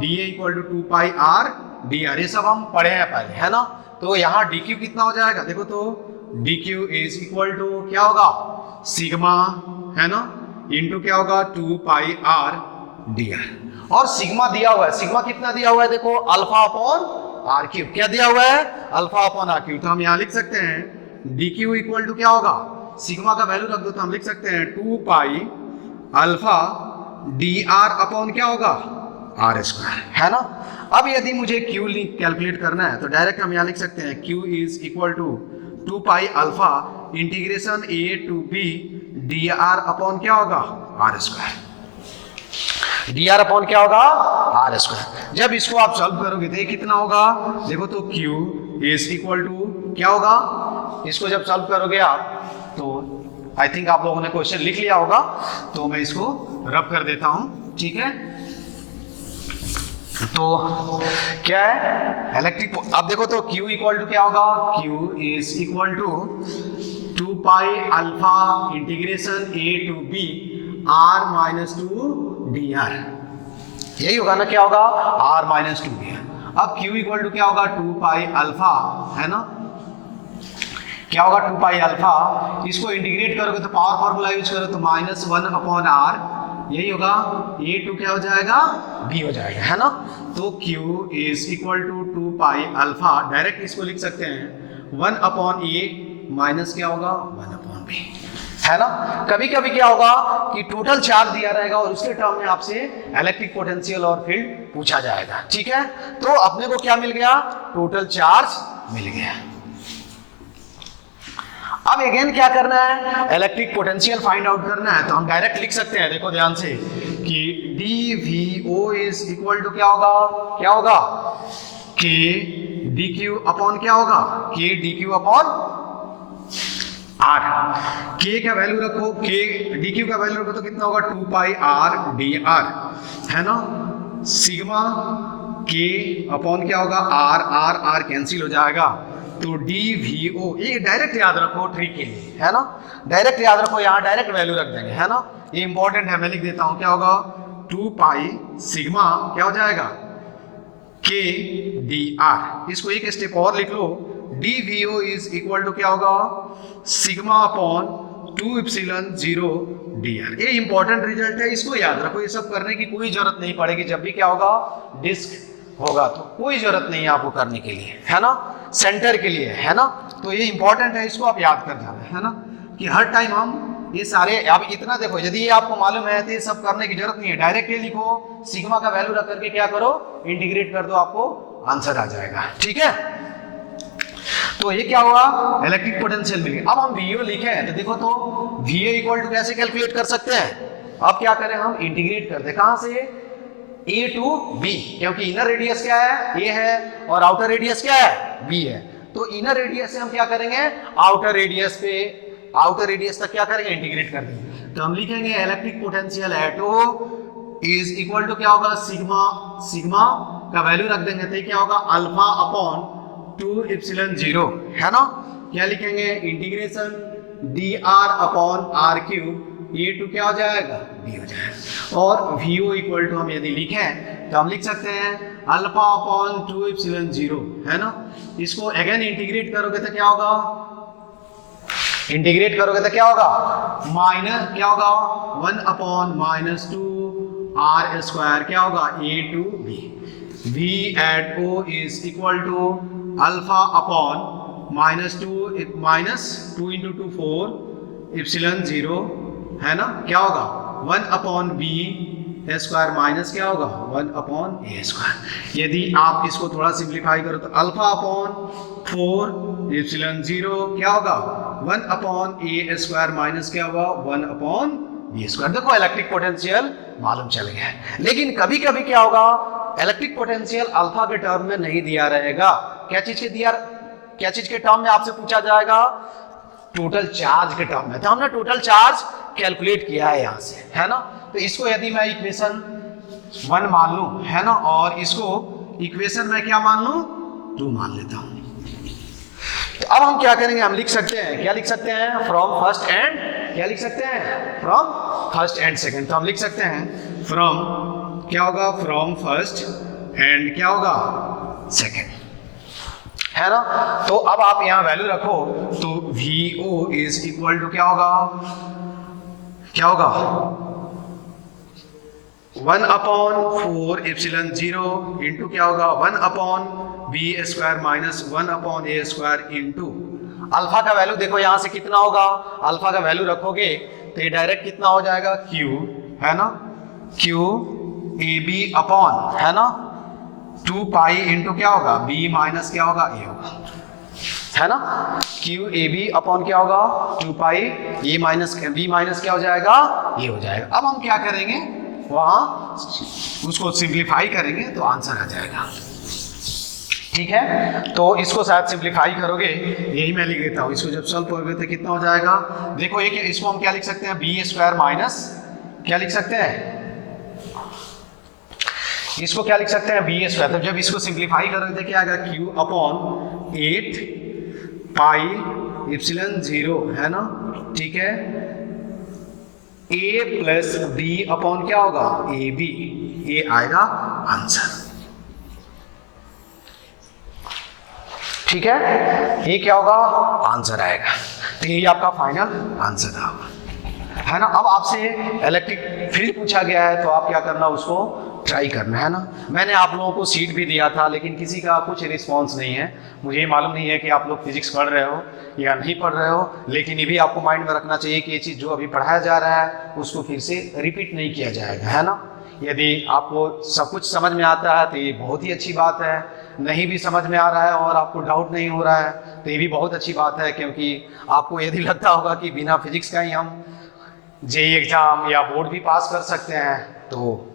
dA equal to 2 pi r dr, ये सब हम पढ़े हैं पहले, है ना। तो यहाँ dq कितना हो जाएगा, देखो तो dq इज इक्वल टू क्या होगा, सिग्मा, है ना, इंटू क्या होगा 2 पाई r dr। और सिग्मा दिया हुआ है, सिग्मा कितना दिया हुआ है, देखो अल्फा अपॉन आर क्यूब, क्या दिया हुआ है, अल्फा अपॉन आर क्यूब। तो हम यहाँ लिख सकते हैं dq इक्वल टू क्या होगा, सिग्मा का वैल्यू रख दो तो हम लिख सकते हैं 2 पाई अल्फा dr अपॉन क्या होगा, r स्क्वायर, है ना। अब यदि मुझे q कैलकुलेट करना है तो डायरेक्ट हम यहाँ लिख सकते हैं q is equal to 2 pi alpha integration a to b dr upon क्या होगा, r स्क्वायर, dr अपॉन क्या होगा, r स्क्वायर। जब इसको आप सॉल्व करोगे तो ये कितना होगा, देखो तो q इज इक्वल टू क्या होगा, इसको जब सॉल्व करोगे आप तो आई थिंक आप लोगों ने क्वेश्चन लिख लिया होगा, तो मैं इसको रब कर देता हूं, ठीक है। तो क्या है, इलेक्ट्रिक, अब देखो तो Q इक्वल टू क्या होगा, Q is equal to 2 pi alpha integration a to b r minus 2 dr, यही होगा ना, क्या होगा, r माइनस 2 dr। अब Q इक्वल टू क्या होगा, 2 पाई अल्फा, है ना, क्या होगा 2 पाई अल्फा, इसको इंटीग्रेट करोगे तो पावर फॉर्मूला यूज करो तो -1 अपॉन r, यही होगा, a टू क्या हो जाएगा, b हो जाएगा, है ना। तो Q is equal to 2 pi alpha, direct इसको लिख सकते हैं 1 अपॉन a माइनस क्या होगा, 1 अपॉन b, है ना। कभी कभी क्या होगा कि टोटल चार्ज दिया रहेगा और उसके टर्म में आपसे इलेक्ट्रिक पोटेंशियल और फील्ड पूछा जाएगा, ठीक है। तो अपने को क्या मिल गया, टोटल चार्ज मिल गया। अब अगेन क्या करना है, इलेक्ट्रिक पोटेंशियल फाइंड आउट करना है, तो हम डायरेक्ट लिख सकते हैं, देखो ध्यान से कि dVO इज इक्वल टू क्या होगा, क्या होगा, K dQ अपॉन क्या होगा, K dQ upon R। K का वैल्यू रखो, K dQ का वैल्यू रखो तो कितना होगा, 2 पाई R dr, है ना, सिग्मा K अपॉन क्या होगा, R कैंसिल हो जाएगा, तो dVO, ये डायरेक्ट याद रखो ट्रिक के लिए, है ना, डायरेक्ट याद रखो, यहाँ डायरेक्ट वैल्यू रख देंगे, है ना, ये इंपॉर्टेंट है, मैं लिख देता हूं, क्या होगा 2 पाई सिग्मा क्या हो जाएगा, K dr। इसको एक स्टेप और लिख लो, dVO इज इक्वल टू क्या होगा, सिग्मा अपॉन 2 एप्सिलॉन 0 dr। ये इंपॉर्टेंट रिजल्ट है, इसको याद रखो, ये सब करने की कोई जरूरत नहीं पड़ेगी, जब भी क्या होगा, डिस्क होगा तो कोई जरूरत नहीं है आपको करने के लिए, है ना, सेंटर के लिए, है ना। तो ये इंपॉर्टेंट है, इसको आप याद कर जाना, है ना, कि हर टाइम हम ये सारे, अब इतना देखो, यदि ये आपको मालूम है तो ये सब करने की जरूरत नहीं है, डायरेक्ट ये लिखो, सिग्मा का वैल्यू रख करके क्या करो, इंटीग्रेट कर दो, आपको आंसर आ जाएगा, ठीक है। तो ये क्या हुआ, इलेक्ट्रिक पोटेंशियल मिल गया। अब हम VO लिखे हैं तो देखो तो VO इक्वल टू कैसे कैलकुलेट कर सकते हैं, अब क्या करें, हम इंटीग्रेट करते हैं, कहां से, A टू B, क्योंकि इनर रेडियस क्या है, A है, और आउटर रेडियस क्या है, B है। तो इनर रेडियस से हम क्या करेंगे, आउटर रेडियस पे, आउटर रेडियस तक क्या करेंगे, इंटीग्रेट कर देंगे। तो हम लिखेंगे electric potential at O is equal to क्या होगा, सिग्मा, सिग्मा का वैल्यू रख देंगे तो क्या होगा, अल्फा अपॉन 2 एप्सिलॉन 0, है ना, क्या लिखेंगे, integration dr upon r cube, ये टू क्या हो जाएगा, b हो जाएगा। और VO इक्वल टू हम यदि लिखें तो हम लिख सकते हैं अल्फा अपॉन 2 एप्सिलॉन 0, है ना, इसको अगेन इंटीग्रेट करोगे तो क्या होगा, इंटीग्रेट करोगे तो क्या होगा, माइनस क्या होगा 1 अपॉन माइनस 2 आर स्क्वायर क्या होगा a to b, v at o is equal to alpha upon minus 2 into 2 4 epsilon 0 है ना, क्या होगा 1 अपॉन b स्क्वायर माइनस क्या होगा 1 अपॉन ए स्क्वायर। यदि आप इसको थोड़ा सिंप्लीफाई करो तो अल्फा अपॉन 4 इप्सिलन 0 क्या होगा 1 अपॉन ए स्क्वायर माइनस क्या हुआ 1 अपॉन बी स्क्वायर। देखो इलेक्ट्रिक पोटेंशियल मालूम चल गया है। लेकिन कभी कभी क्या होगा, इलेक्ट्रिक पोटेंशियल अल्फा के टर्म में नहीं दिया रहेगा। क्या चीज के टर्म में आपसे पूछा जाएगा, टोटल चार्ज के टर्म में। तो हमने टोटल चार्ज कैलकुलेट किया है यहां से, है ना। तो इसको यदि मैं इक्वेशन 1 मान लूं, है ना, और इसको इक्वेशन में क्या मान लूं 2 मान लेता हूं। तो अब हम क्या करेंगे, हम लिख सकते हैं, क्या लिख सकते हैं, फ्रॉम फर्स्ट एंड, क्या लिख सकते हैं, फ्रॉम फर्स्ट एंड सेकंड। तो हम लिख सकते हैं फ्रॉम क्या होगा, फ्रॉम फर्स्ट एंड क्या होगा सेकंड, है ना। तो अब आप यहां वैल्यू रखो तो VO इज इक्वल टू क्या होगा 1 अपॉन 4 इप्सिलन 0 इंटू क्या होगा 1 upon B square minus 1 upon A square into alpha का वैल्यू देखो यहां से कितना होगा, अल्फा का वैल्यू रखोगे तो ये डायरेक्ट कितना हो जाएगा Q, है ना, Q AB अपॉन, है ना, 2 पाई इंटू क्या होगा B माइनस क्या होगा A होगा, है ना। Q AB अपॉन क्या होगा 2 पाई A माइनस B माइनस क्या हो जाएगा ये हो जाएगा। अब हम क्या करेंगे, वहां उसको सिंप्लीफाई करेंगे तो आंसर आ जाएगा, ठीक है। तो इसको शायद सिंप्लीफाई करोगे, यही मैं लिख देता हूं, इसको जब सॉल्व करोगे तो कितना हो जाएगा, देखो ये इसको हम क्या लिख सकते हैं, बी स्क्वायर माइनस क्या लिख सकते हैं, इसको क्या लिख सकते हैं बी स्क्वायर। तो जब इसको सिंप्लीफाई करोगे तो क्या आएगा Q अपॉन 8 पाई इप्सिलन 0, है ना, ठीक है, A प्लस B अपॉन क्या होगा AB, ये आएगा आंसर, ठीक है, ये क्या होगा आंसर आएगा। तो यही आपका फाइनल आंसर था, है ना। अब आपसे इलेक्ट्रिक फील्ड पूछा गया है तो आप क्या करना, उसको ट्राई करना, है ना। मैंने आप लोगों को सीट भी दिया था लेकिन किसी का कुछ रिस्पॉन्स नहीं है। मुझे ये मालूम नहीं है कि आप लोग फिजिक्स पढ़ रहे हो या नहीं पढ़ रहे हो, लेकिन ये भी आपको माइंड में रखना चाहिए कि ये चीज़ जो अभी पढ़ाया जा रहा है उसको फिर से रिपीट नहीं किया जाएगा, है ना। यदि आपको सब कुछ समझ में आता है तो ये बहुत ही अच्छी बात है, नहीं भी समझ में आ रहा है और आपको डाउट नहीं हो रहा है तो ये भी बहुत अच्छी बात है, क्योंकि आपको यदि लगता होगा कि बिना फिजिक्स का ही हम जेईई एग्ज़ाम या बोर्ड भी पास कर सकते हैं तो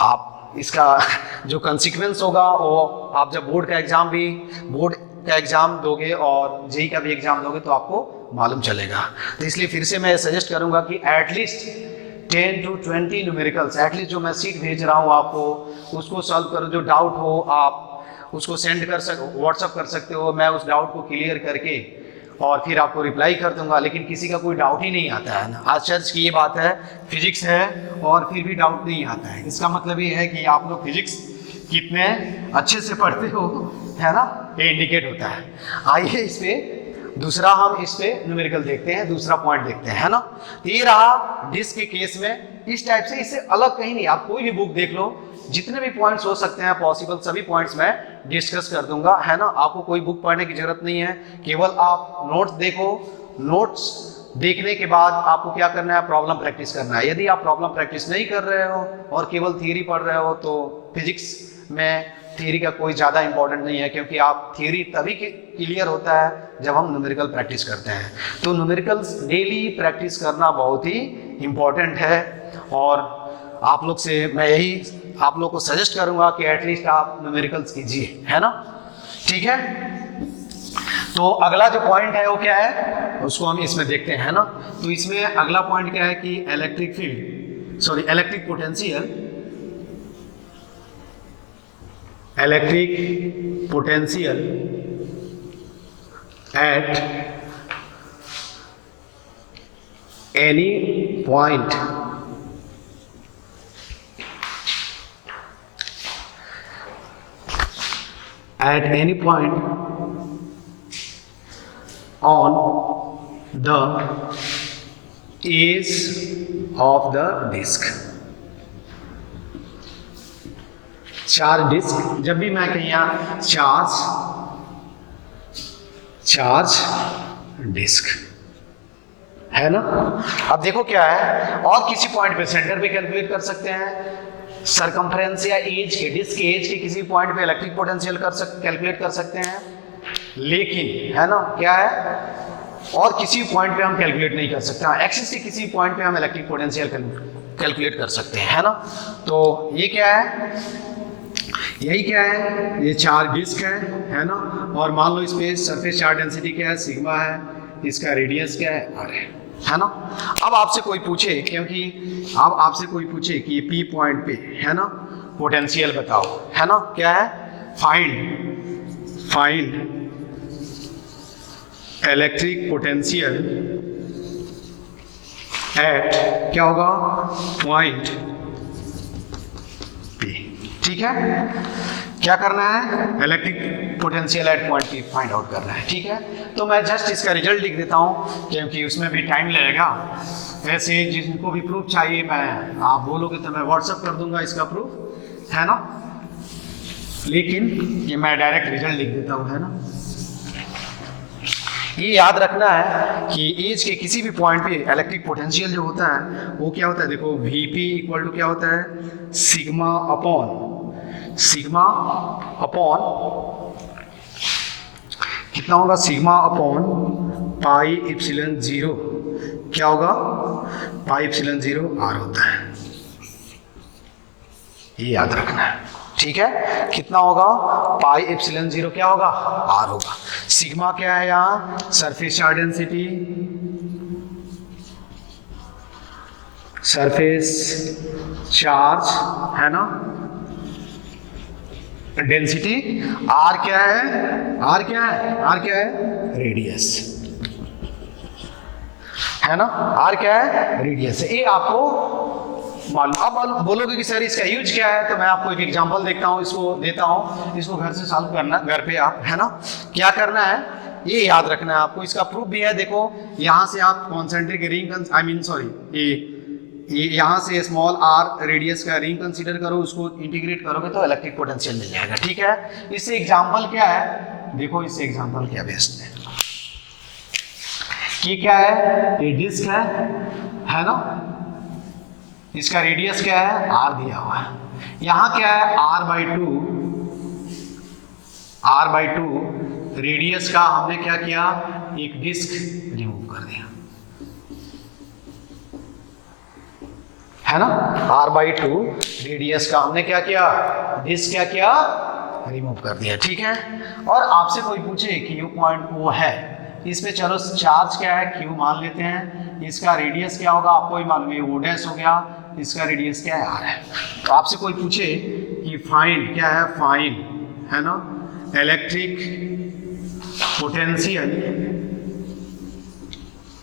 आप इसका जो कंसिक्वेंस होगा वो आप जब बोर्ड का एग्ज़ाम दोगे और जेईई का भी एग्ज़ाम दोगे तो आपको मालूम चलेगा। तो इसलिए फिर से मैं सजेस्ट करूंगा कि एटलीस्ट 10 to 20 न्यूमेरिकल्स, एटलीस्ट जो मैं सीट भेज रहा हूँ आपको उसको सॉल्व करो। जो डाउट हो आप उसको सेंड कर व्हाट्सअप कर सकते हो, मैं उस डाउट को क्लियर करके और फिर आपको रिप्लाई कर दूंगा। लेकिन किसी का कोई डाउट ही नहीं आता है ना, आश्चर्य की ये बात है, फिजिक्स है और फिर भी डाउट नहीं आता है। इसका मतलब ये है कि आप लोग फिजिक्स कितने अच्छे से पढ़ते हो, है ना, ये इंडिकेट होता है। आइए इस पे दूसरा हम इस पे न्यूमेरिकल देखते हैं, दूसरा पॉइंट देखते हैं, है ना। ये रहा डिस्क के केस में इस टाइप से, इससे अलग कहीं नहीं। आप कोई भी बुक देख लो, जितने भी पॉइंट्स हो सकते हैं पॉसिबल सभी पॉइंट्स मैं डिस्कस कर दूंगा, है ना। आपको कोई बुक पढ़ने की जरूरत नहीं है, केवल आप नोट्स देखो। नोट्स देखने के बाद आपको क्या करना है, प्रॉब्लम प्रैक्टिस करना है। यदि आप प्रॉब्लम प्रैक्टिस नहीं कर रहे हो और केवल थियरी पढ़ रहे हो तो फिजिक्स में थियरी का कोई ज़्यादा इंपॉर्टेंट नहीं है, क्योंकि आप थियरी तभी क्लियर होता है जब हम न्यूमेरिकल प्रैक्टिस करते हैं। तो न्यूमेरिकल्स डेली प्रैक्टिस करना बहुत ही इम्पॉर्टेंट है और आप लोग से मैं यही आप लोग को सजेस्ट करूंगा कि एटलीस्ट आप न्यूमेरिकल्स कीजिए, है ना, ठीक है। तो अगला जो पॉइंट है वो क्या है, उसको हम इसमें देखते हैं, है ना। तो इसमें अगला पॉइंट क्या है कि electric potential at any point on the edge of the disc. Charge disc, जब भी मैं कहीं यहाँ चार्ज डिस्क है ना। अब देखो क्या है, और किसी पॉइंट पे सेंटर पे कैलकुलेट कर सकते हैं, सरकमफ्रेंस या एज के, डिस्क के एज के किसी पॉइंट पे इलेक्ट्रिक पोटेंशियल कैलकुलेट कर सकते हैं, लेकिन है ना क्या है, और किसी पॉइंट पे हम कैलकुलेट नहीं कर सकते, एक्सिस के किसी पॉइंट पे हम इलेक्ट्रिक पोटेंशियल कैलकुलेट कर सकते हैं, है ना। तो ये क्या है, यही क्या है, ये चार्ज डिस्क है ना। और मान लो इस पे सरफेस चार्ज डेंसिटी क्या है, सिग्मा है, इसका रेडियस क्या है, आर है ना। अब आपसे कोई पूछे, क्योंकि अब आपसे कोई पूछे कि ये पी पॉइंट पे है ना पोटेंशियल बताओ, है ना, क्या है, फाइंड इलेक्ट्रिक पोटेंशियल एट क्या होगा, पॉइंट पी। ठीक है, क्या करना है, electric potential at point P find out करना है। ठीक है, तो मैं जस्ट इसका रिजल्ट लिख देता हूँ, क्योंकि उसमें भी टाइम लगेगा। ऐसे जिनको भी प्रूफ चाहिए, मैं आप बोलोगे तो मैं व्हाट्सअप कर दूंगा इसका प्रूफ, है ना, लेकिन ये मैं डायरेक्ट रिजल्ट लिख देता हूँ, है ना। ये याद रखना है कि एज के किसी भी पॉइंट पे इलेक्ट्रिक पोटेंशियल जो होता है वो क्या होता है, देखो Vp इक्वल टू क्या होता है, सिग्मा अपॉन कितना होगा, सिग्मा अपॉन पाई इप्सिलन 0 क्या होगा, पाई इप्सिलन 0 आर होता है, ये याद रखना है। ठीक है, कितना होगा, पाई इप्सिलन 0 क्या होगा, आर होगा। सिग्मा क्या है यहाँ, surface charge density, surface charge है ना डेंसिटी, आर क्या है, रेडियस है ना, आर क्या है, रेडियस है। ये आपको मालूम। अब बोलोगे कि सर इसका यूज क्या है, तो मैं आपको एक एग्जांपल देता हूँ, इसको घर से सॉल्व करना, घर पे आप, है ना, क्या करना है, ये याद रखना है आपको। इसका प्रूफ भी है, देखो यहाँ से आप कॉन्सेंट्रिक रिंग, ये यहाँ से स्मॉल आर रेडियस का रिंग कंसीडर करो, उसको इंटीग्रेट करोगे तो इलेक्ट्रिक पोटेंशियल मिल जाएगा। ठीक है, इससे एग्जाम्पल क्या है, देखो इससे एग्जाम्पल क्या बेस्ट है, ये क्या है, ये डिस्क है ना, इसका रेडियस क्या है, आर दिया हुआ है, यहाँ क्या है, r/2 रेडियस का हमने क्या किया, एक डिस्क रिमूव कर दिया, है ना, r/2 रेडियस का हमने क्या किया, डिस्क क्या किया, रिमूव कर दिया। ठीक है, और आपसे कोई पूछे कि ये पॉइंट वो है, इस पे चलो चार्ज क्या है, Q मान लेते हैं, इसका रेडियस क्या होगा आपको ही मालूम है, वो डैश हो गया, इसका रेडियस क्या है, आर है। तो आपसे कोई पूछे कि फाइंड क्या है, फाइंड है ना इलेक्ट्रिक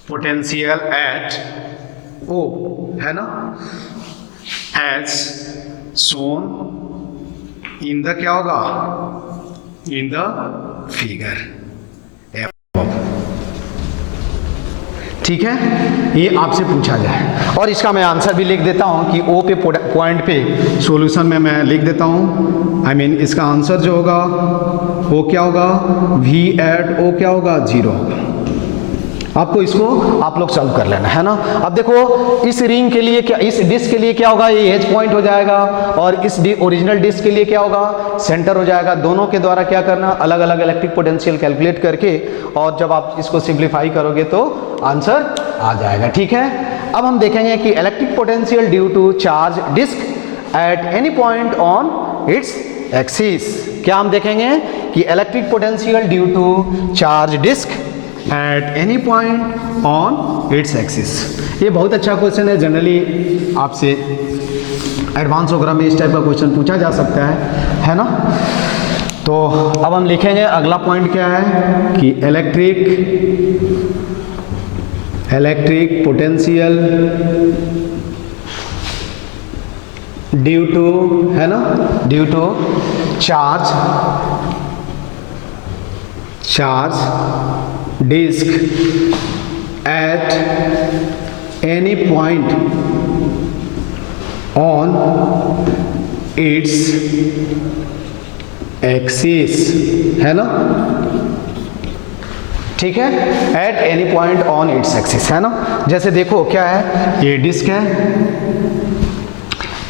पोटेंशियल एट O है ना, एज सोन इन द क्या होगा, इन द फिगर। ठीक है, ये आपसे पूछा जाए, और इसका मैं आंसर भी लिख देता हूँ कि O पे पॉइंट पे सॉल्यूशन में मैं लिख देता हूँ, इसका आंसर जो होगा वो क्या होगा, V एट O क्या होगा, 0 होगा। आपको इसको आप लोग सॉल्व कर लेना, है ना। अब देखो इस रिंग के लिए क्या, इस डिस्क के लिए क्या होगा, ये एज पॉइंट हो जाएगा, और इस ओरिजिनल डिस्क के लिए क्या होगा, सेंटर हो जाएगा। दोनों के द्वारा क्या करना, अलग अलग इलेक्ट्रिक पोटेंशियल कैलकुलेट करके, और जब आप इसको सिंप्लीफाई करोगे तो आंसर आ जाएगा। ठीक है, अब हम देखेंगे कि electric potential due to charge disc at any point on its axis. क्या हम देखेंगे कि electric potential due to charge disc at any point on its axis. ये बहुत अच्छा क्वेश्चन है, जनरली आपसे एडवांस प्रोग्राम में इस टाइप का क्वेश्चन पूछा जा सकता है ना। तो अब हम लिखेंगे अगला पॉइंट क्या है कि इलेक्ट्रिक पोटेंशियल ड्यू टू, है ना, due to charge disc at any point on its axis, है ना, ठीक है, at any point on its axis, है ना। जैसे देखो क्या है, ये डिस्क है,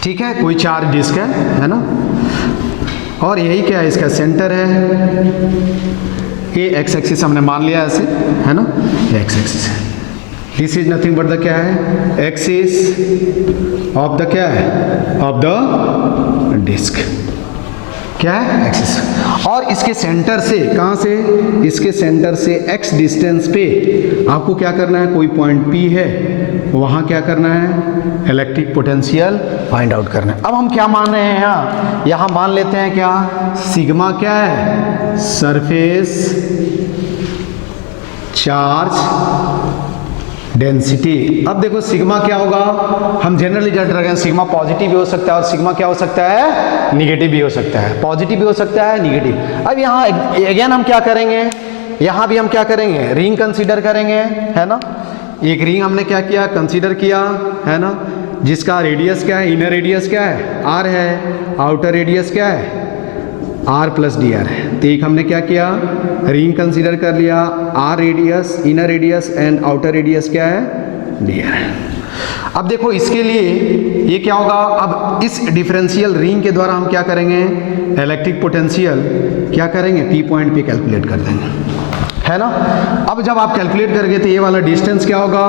ठीक है, कोई चार डिस्क है ना, और यही क्या है, इसका सेंटर है, ये एक्स एक्सिस हमने मान लिया ऐसे, है ना, एक्स एक्सिस है। This is nothing but the क्या है, एक्सिस ऑफ द क्या है, ऑफ द डिस्क, क्या है, एक्सिस। और इसके सेंटर से, कहाँ से, इसके सेंटर से x डिस्टेंस पे आपको क्या करना है, कोई पॉइंट P है, वहाँ क्या करना है, इलेक्ट्रिक पोटेंशियल फाइंड आउट करना है। अब हम क्या मान रहे हैं यहाँ मान लेते हैं क्या, सिग्मा क्या है, सरफेस चार्ज डेंसिटी। अब देखो सिग्मा क्या होगा, हम जनरली जट रहे हैं, सिग्मा पॉजिटिव भी हो सकता है और सिग्मा क्या हो सकता है, निगेटिव भी हो सकता है, पॉजिटिव भी हो सकता है, निगेटिव। अब यहाँ अगेन हम क्या करेंगे, यहाँ भी हम क्या करेंगे, रिंग कंसीडर करेंगे, है ना। एक रिंग हमने क्या किया, कंसीडर किया, है ना, जिसका रेडियस क्या है, इनर रेडियस क्या है, आर है, आउटर रेडियस क्या है, आर प्लस डी आर है। तो एक हमने क्या किया, रिंग कंसीडर कर लिया, R radius, inner radius and outer radius क्या है, डी आर है। अब देखो इसके लिए ये क्या होगा, अब इस डिफरेंशियल रिंग के द्वारा हम क्या करेंगे, इलेक्ट्रिक पोटेंशियल क्या करेंगे, पी पॉइंट पे कैलकुलेट कर देंगे, है ना। अब जब आप कैलकुलेट करेंगे तो ये वाला डिस्टेंस क्या होगा,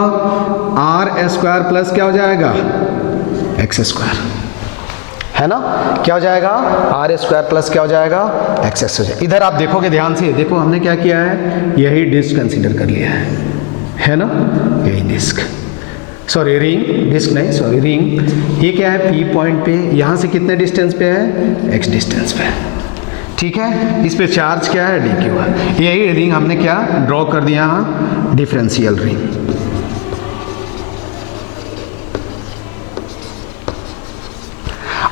आर स्क्वायर प्लस क्या हो जाएगा, एक्स स्क्वायर, है ना, क्या हो जाएगा, आर स्क्वायर प्लस क्या हो जाएगा, एक्स हो जाएगा। इधर आप देखोगे ध्यान से, देखो हमने क्या किया है, यही डिस्क कंसीडर कर लिया है ना, यही डिस्क, सॉरी रिंग, डिस्क नहीं, सॉरी रिंग। ये क्या है, पी पॉइंट पे, यहाँ से कितने डिस्टेंस पे है, एक्स डिस्टेंस पे, ठीक है। इस पे चार्ज क्या है, डी क्यू है। यही रिंग हमने क्या ड्रॉ कर दिया, डिफरेंशियल रिंग।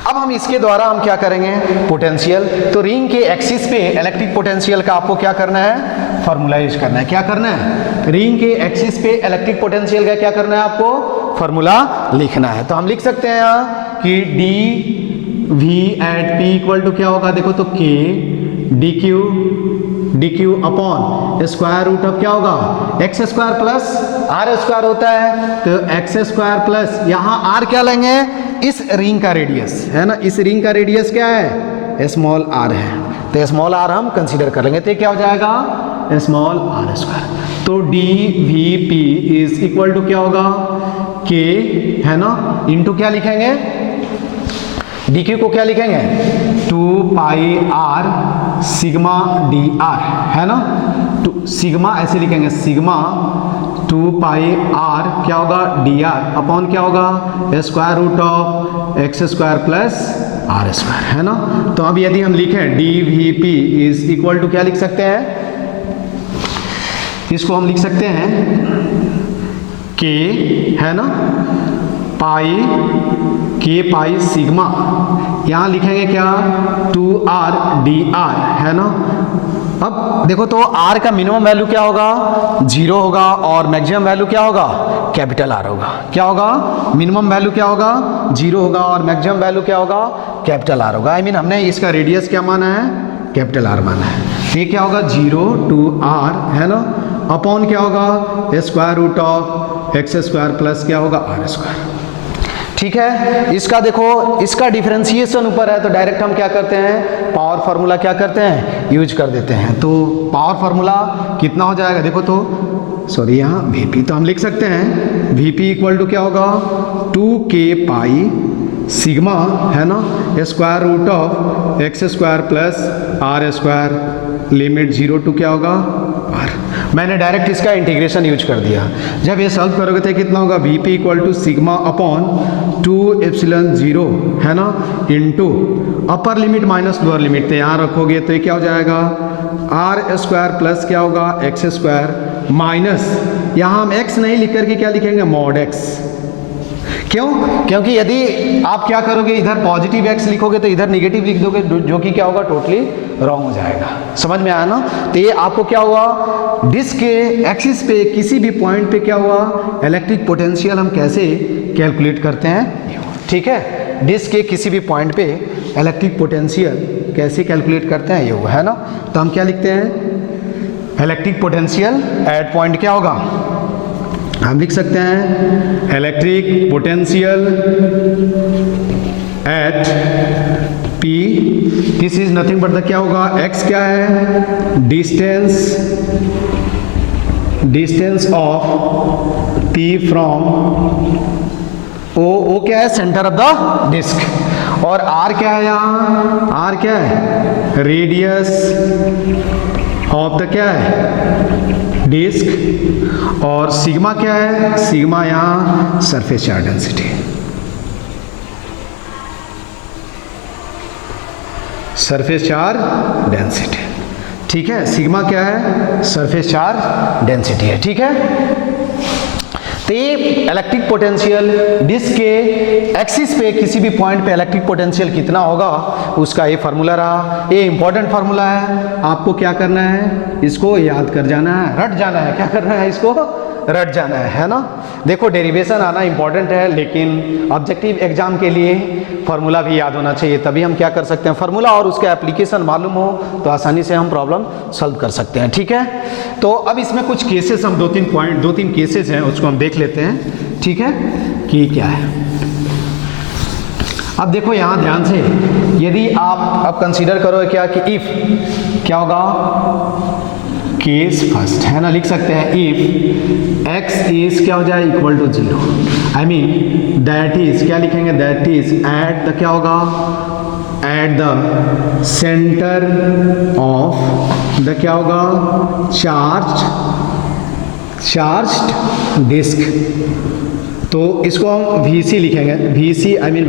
अब हम इसके द्वारा हम क्या करेंगे, पोटेंशियल, तो रिंग के एक्सिस पे इलेक्ट्रिक पोटेंशियल का आपको क्या करना है, फॉर्मूला यूज करना है। क्या करना है, रिंग के एक्सिस पे इलेक्ट्रिक पोटेंशियल का क्या करना है, आपको फॉर्मूला लिखना है। तो हम लिख सकते हैं यहाँ कि D V at P equal to क्या होगा, देखो तो K D Q upon square root of क्या होगा, X square plus are square होता है, तो एक्स स्क्वायर प्लस यहाँ आर क्या लेंगे, इस रिंग का रेडियस, है ना, इस रिंग का रेडियस क्या है, स्मॉल आर है, तो स्मॉल आर हम कंसीडर कर लेंगे, तो क्या हो जाएगा, स्मॉल आर स्क्वायर। तो D V P is equal to क्या होगा, के, है ना, इंटू क्या लिखेंगे, डी क्यू को क्या लिखेंगे, 2 पाई आर सिग्मा डी आर, है ना, तो सिग्मा ऐसे लिखेंगे, सिग्मा 2 पाई आर क्या होगा, डी आर अपॉन क्या होगा, square root of X square plus are square, है ना। तो अब यदि हम लिखें D V P is equal to क्या लिख सकते हैं, इसको हम लिख सकते हैं के, है ना, पाई के पाई सिग्मा, यहाँ लिखेंगे क्या, 2r dr, है ना। अब देखो तो r का मिनिमम वैल्यू क्या होगा, 0 होगा, और मैक्सिमम वैल्यू क्या होगा, कैपिटल R होगा। क्या होगा, मिनिमम वैल्यू क्या होगा, 0 होगा, और मैक्सिमम वैल्यू क्या होगा, कैपिटल R होगा। आई मीन हमने इसका रेडियस क्या माना है, कैपिटल R माना है। ये क्या होगा, 0 to r, है ना, अपॉन क्या होगा, square root of X square plus क्या होगा, आर स्क्वायर, ठीक है। इसका देखो, इसका डिफरेंशिएशन ऊपर है, तो डायरेक्ट हम क्या करते हैं, पावर फार्मूला क्या करते हैं, यूज कर देते हैं। तो पावर फार्मूला कितना हो जाएगा, देखो तो, सॉरी यहाँ वीपी, तो हम लिख सकते हैं वीपी इक्वल टू क्या होगा, 2k पाई सिग्मा, है ना, square root of X square plus are square, limit 0 to क्या होगा, आर। मैंने डायरेक्ट इसका इंटीग्रेशन यूज कर दिया। जब ये सॉल्व करोगे तो कितना होगा, V P equal to sigma upon 2 epsilon 0, है ना, into upper limit minus lower limit, तो यहाँ रखोगे तो ये क्या हो जाएगा, आर स्क्वायर प्लस क्या होगा, एक्स स्क्वायर माइनस, यहाँ हम एक्स नहीं लिख करके क्या लिखेंगे, मॉड एक्स, क्यों? क्योंकि यदि आप क्या करोगे, इधर पॉजिटिव x लिखोगे तो इधर नेगेटिव लिख दोगे, जो कि क्या होगा, टोटली रॉन्ग हो जाएगा। समझ में आया ना? तो ये आपको क्या हुआ, डिस्क के एक्सिस पे किसी भी पॉइंट पे क्या हुआ, इलेक्ट्रिक पोटेंशियल हम कैसे कैलकुलेट करते हैं, ठीक है। डिस्क के किसी भी पॉइंट पे इलेक्ट्रिक पोटेंशियल कैसे कैलकुलेट करते हैं, ये हुआ, है ना। तो हम क्या लिखते हैं, इलेक्ट्रिक पोटेंशियल एट पॉइंट क्या होगा, हम लिख सकते हैं electric potential eight P, this is nothing but the क्या होगा, x क्या है, distance of P from O क्या है, सेंटर ऑफ द डिस्क, और R क्या है, यहाँ R क्या है, रेडियस ऑफ द क्या है, डिस्क, और सिग्मा क्या है, सिग्मा यहाँ surface charge density, surface charge density, ठीक है। सिग्मा क्या है, सरफेस चार्ज डेंसिटी है, ठीक है। तो ये इलेक्ट्रिक पोटेंशियल डिस्क के एक्सिस पे किसी भी पॉइंट पे इलेक्ट्रिक पोटेंशियल कितना होगा, उसका ये फार्मूला रहा। ये इंपॉर्टेंट फार्मूला है, आपको क्या करना है, इसको याद कर जाना है, रट जाना है, क्या करना है, इसको रट जाना है ना। देखो डेरिवेशन आना इंपॉर्टेंट है, लेकिन ऑब्जेक्टिव एग्जाम के लिए फार्मूला भी याद होना चाहिए, तभी हम क्या कर सकते हैं, फार्मूला और उसका एप्लीकेशन मालूम हो तो आसानी से हम प्रॉब्लम सॉल्व कर सकते हैं, ठीक है। तो अब इसमें कुछ केसेस हम दो तीन केसेस हैं, उसको हम देख लेते हैं, ठीक है, कि क्या है। अब देखो यहाँ ध्यान से, यदि आप अब कंसीडर करो क्या कि इफ क्या होगा, केस फर्स्ट है ना, लिख सकते हैं इफ x इज क्या हो जाए, equal to 0, I mean that is क्या लिखेंगे, दैट इज एट द क्या होगा, at the centre of the क्या होगा, चार्ज्ड डिस्क। तो इसको हम VC लिखेंगे, VC I mean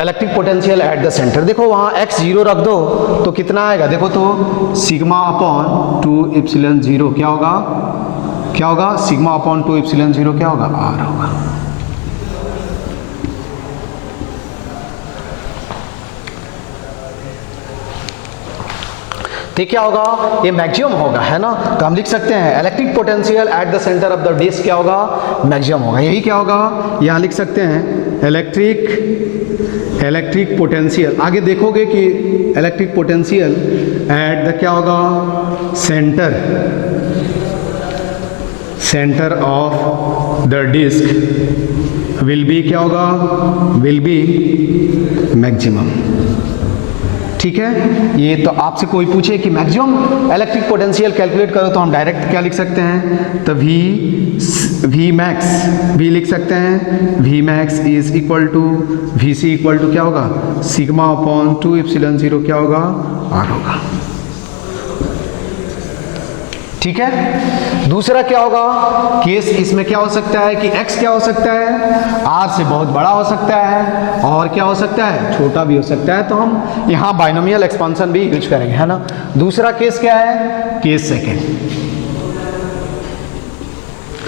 electric potential at the centre. देखो वहाँ x 0 रख दो तो कितना आएगा, देखो तो सिग्मा अपॉन 2 एप्सिलॉन 0 क्या होगा, सिग्मा अपॉन 2 एप्सिलॉन 0 क्या होगा, R होगा। तो क्या होगा, ये मैक्सिमम होगा, है ना। तो हम लिख सकते हैं electric potential at the centre of the disc क्या होगा, मैक्सिमम होगा। यही क्या होगा, यहाँ लिख सकते हैं इलेक्ट्रिक पोटेंशियल। आगे देखोगे कि इलेक्ट्रिक पोटेंशियल एट द क्या होगा, centre of the disc will be क्या होगा, विल बी मैक्सिमम, ठीक है। ये तो आपसे कोई पूछे कि मैक्सिमम इलेक्ट्रिक पोटेंशियल कैलकुलेट करो तो हम डायरेक्ट क्या लिख सकते हैं, तो वी मैक्स भी लिख सकते हैं, V max is equal to VC equal to क्या होगा, सिग्मा अपॉन 2 एप्सिलॉन 0 क्या होगा, R होगा, ठीक है। दूसरा क्या होगा केस, इसमें क्या हो सकता है कि x क्या हो सकता है, R से बहुत बड़ा हो सकता है, और क्या हो सकता है, छोटा भी हो सकता है। तो हम यहाँ बाइनोमियल एक्सपांशन भी यूज करेंगे, है ना। दूसरा केस क्या है, केस सेकेंड,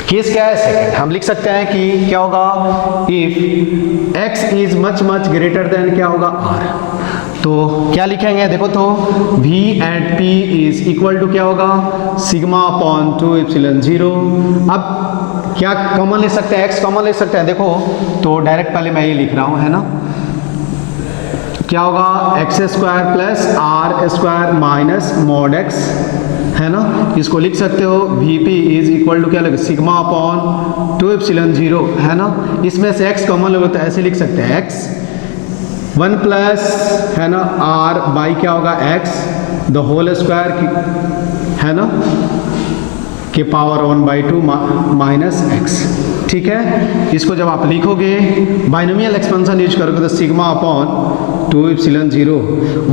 केस क्या है, सेकेंड। हम लिख सकते हैं कि क्या होगा, if x is much greater than क्या होगा, R। तो क्या लिखेंगे, देखो तो V at P is equal to क्या होगा, सिग्मा अपॉन 2 एप्सिलॉन 0। अब क्या कॉमन ले सकते हैं, x कॉमन ले सकते हैं, देखो तो डायरेक्ट पहले मैं ये लिख रहा हूँ, है ना। क्या होगा, x square plus R square minus mod x, है ना। इसको लिख सकते हो VP इज इक्वल टू क्या लगे, सिग्मा अपॉन 2 एप्सिलॉन 0, है ना। इसमें से x कॉमन लोगे तो ऐसे लिख सकते हैं, x 1 प्लस है ना R बाई क्या होगा, x द होल स्क्वायर, है ना, के पावर 1/2 माइनस x, ठीक है। इसको जब आप लिखोगे बाइनोमियल एक्सपेंशन यूज करोगे तो sigma upon 2 epsilon 0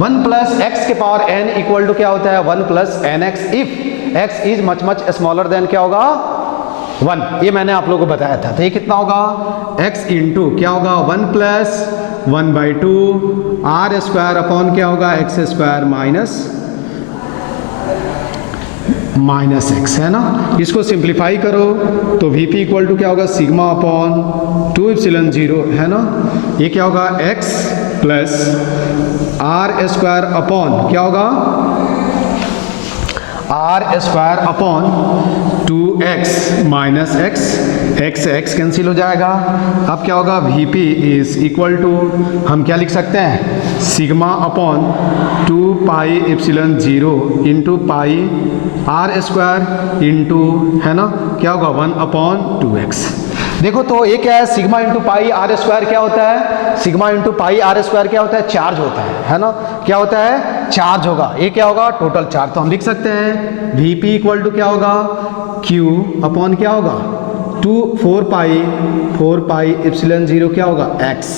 1 plus x के पावर n इक्वल टू क्या होता है, 1 plus nx if x is much smaller than क्या होगा, 1। ये मैंने आप लोगों को बताया था। तो ये कितना होगा, x इंटू क्या होगा, 1 प्लस 1/2 R स्क्वायर अपॉन क्या होगा, x square minus minus x, है ना। इसको सिंप्लीफाई करो तो वी पी इक्वल टू क्या होगा, सिग्मा अपॉन 2 एप्सिलॉन 0, है ना। ये क्या होगा, x plus are square upon क्या होगा, r square upon 2x minus x, x x cancel हो जाएगा। अब क्या होगा, V P is equal to, हम क्या लिख सकते हैं, sigma upon 2 pi epsilon 0 into pi r square into, है ना, क्या होगा 1 अपॉन 2x। देखो तो ये क्या है, sigma into pi r square क्या होता है, sigma into pi r square क्या होता है, चार्ज होता है ना। क्या होता है, चार्ज होगा। ये क्या होगा, टोटल चार्ज। तो हम लिख सकते हैं वी पी इक्वल टू क्या होगा, क्यू अपॉन क्या होगा 4 पाई एप्सिलॉन 0 क्या होगा एक्स।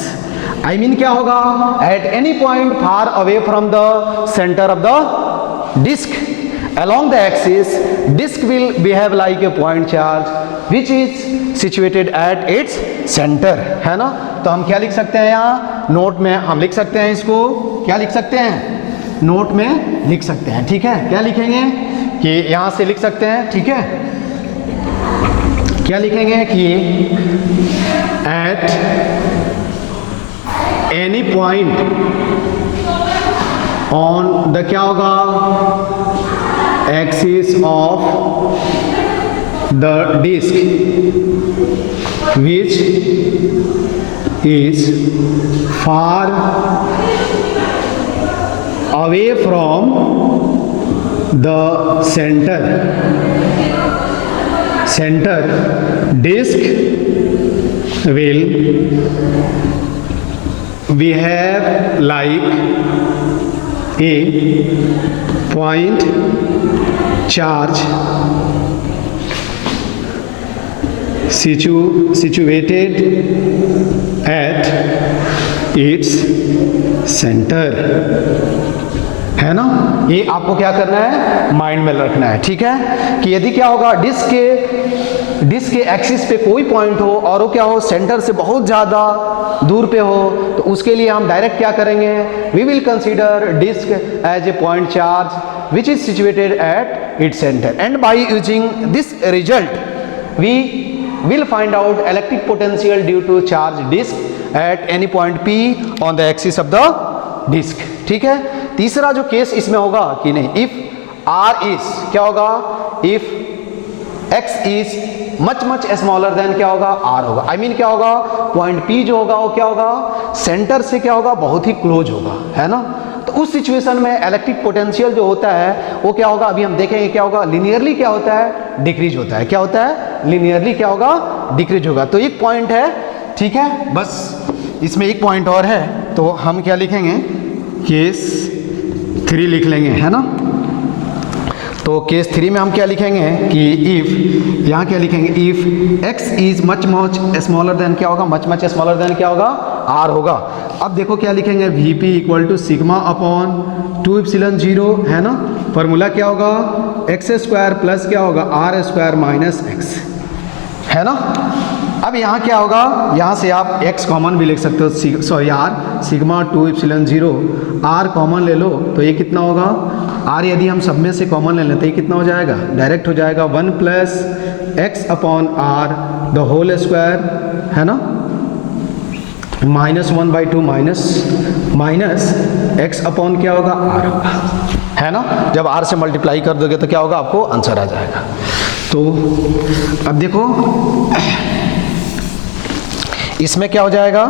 आई मीन क्या होगा, at any point far away from the centre of the disc along the axis, disk will behave like a point charge which is situated at its center, है ना। तो हम क्या लिख सकते हैं, यहाँ नोट में हम लिख सकते हैं, इसको क्या लिख सकते हैं, नोट में लिख सकते हैं, ठीक है। क्या लिखेंगे कि यहाँ से लिख सकते हैं, ठीक है। क्या लिखेंगे कि at any point on the क्या होगा, axis of the disk which is far away from the center disk will behave like a point charge situated at its center, है ना। ये आपको क्या करना है, माइंड में रखना है, ठीक है। कि यदि क्या होगा, डिस्क के एक्सिस पे कोई पॉइंट हो और वो क्या हो, सेंटर से बहुत ज़्यादा दूर पे हो, तो उसके लिए हम डायरेक्ट क्या करेंगे, we will consider disc as a point charge which is situated at its centre, and by using this result we will find out electric potential due to charge disc at any point P on the axis of the disc, ठीक है। तीसरा जो case इसमें होगा कि नहीं, if R is क्या होगा, if X is much smaller than क्या होगा, R होगा। आई मीन क्या होगा, पॉइंट P जो होगा वो क्या होगा, सेंटर से क्या होगा, बहुत ही क्लोज होगा, है ना। तो उस सिचुएशन में इलेक्ट्रिक पोटेंशियल जो होता है वो क्या होगा, अभी हम देखेंगे क्या होगा, लिनियरली क्या होता है, डिक्रीज होता है। क्या होता है, लिनियरली क्या होगा, डिक्रीज होगा। तो एक पॉइंट है, ठीक है, बस इसमें एक पॉइंट और है, तो हम क्या लिखेंगे, केस 3 लिख लेंगे, है ना। तो केस 3 में हम क्या लिखेंगे कि इफ, यहाँ क्या लिखेंगे, if x is much smaller than क्या होगा, मच स्मॉलर देन क्या होगा, R होगा। अब देखो क्या लिखेंगे, V P equal to sigma upon 2 epsilon 0, है ना। फॉर्मूला क्या होगा, एक्स स्क्वायर प्लस क्या होगा, आर स्क्वायर माइनस एक्स, है ना। अब यहाँ क्या होगा, यहाँ से आप x कॉमन भी लिख सकते हो, sorry r, sigma 2 epsilon 0, r common ले लो तो ये कितना होगा, r यदि हम सब में से कॉमन ले लें तो ये कितना हो जाएगा, डायरेक्ट हो जाएगा 1 plus x upon r the whole square, है ना, -1/2 माइनस एक्स अपॉन क्या होगा, r होगा, है ना। जब r से मल्टीप्लाई कर दोगे तो क्या होगा, आपको आंसर आ जाएगा। तो अब देखो इसमें क्या हो जाएगा,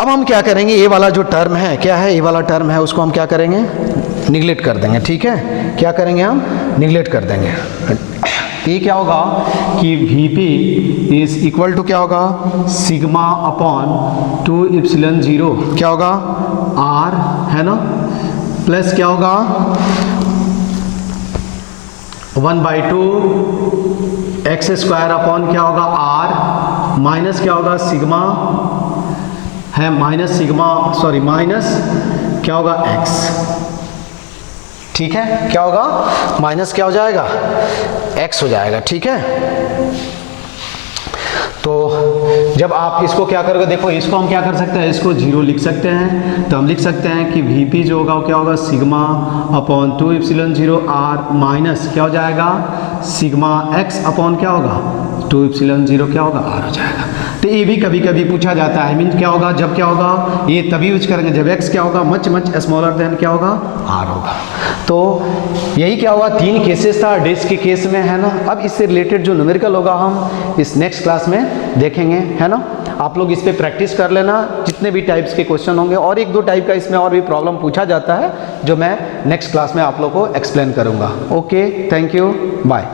अब हम क्या करेंगे, ये वाला जो टर्म है, क्या है, ये वाला टर्म है, उसको हम क्या करेंगे, निगलेक्ट कर देंगे, ठीक है। क्या करेंगे, हम निगलेक्ट कर देंगे। ये क्या होगा कि V P is equal to क्या होगा, सिग्मा अपॉन 2 एप्सिलॉन 0 क्या होगा, आर, है ना, प्लस क्या होगा 1/2 एक्स स्क्वायर अपॉन क्या होगा, आर, माइनस क्या होगा, सिग्मा है, माइनस क्या होगा, एक्स, ठीक है। क्या होगा, माइनस क्या हो जाएगा, एक्स हो जाएगा, ठीक है। तो जब आप इसको क्या करोगे, देखो इसको हम क्या कर सकते हैं, इसको 0 लिख सकते हैं। तो हम लिख सकते हैं कि Vp जो होगा वो क्या होगा, sigma upon 2 epsilon 0 r minus क्या हो जाएगा, सिग्मा x अपॉन क्या होगा 2 एप्सिलॉन 0 क्या होगा r हो जाएगा। तो ये भी कभी कभी पूछा जाता है, मीन क्या होगा, जब क्या होगा, ये तभी यूज करेंगे जब x क्या होगा मच स्मॉलर देन क्या होगा r होगा। तो यही क्या हुआ, 3 केसेस था डिस्क के केस में, है ना। अब इससे रिलेटेड जो न्यूमेरिकल होगा हम इस नेक्स्ट क्लास में देखेंगे, है ना। आप लोग इस पे प्रैक्टिस कर लेना, जितने भी टाइप्स के क्वेश्चन होंगे, और 1-2 टाइप का इसमें और भी प्रॉब्लम पूछा जाता है जो मैं नेक्स्ट क्लास में आप लोग को एक्सप्लेन करूँगा। Okay, thank you, bye.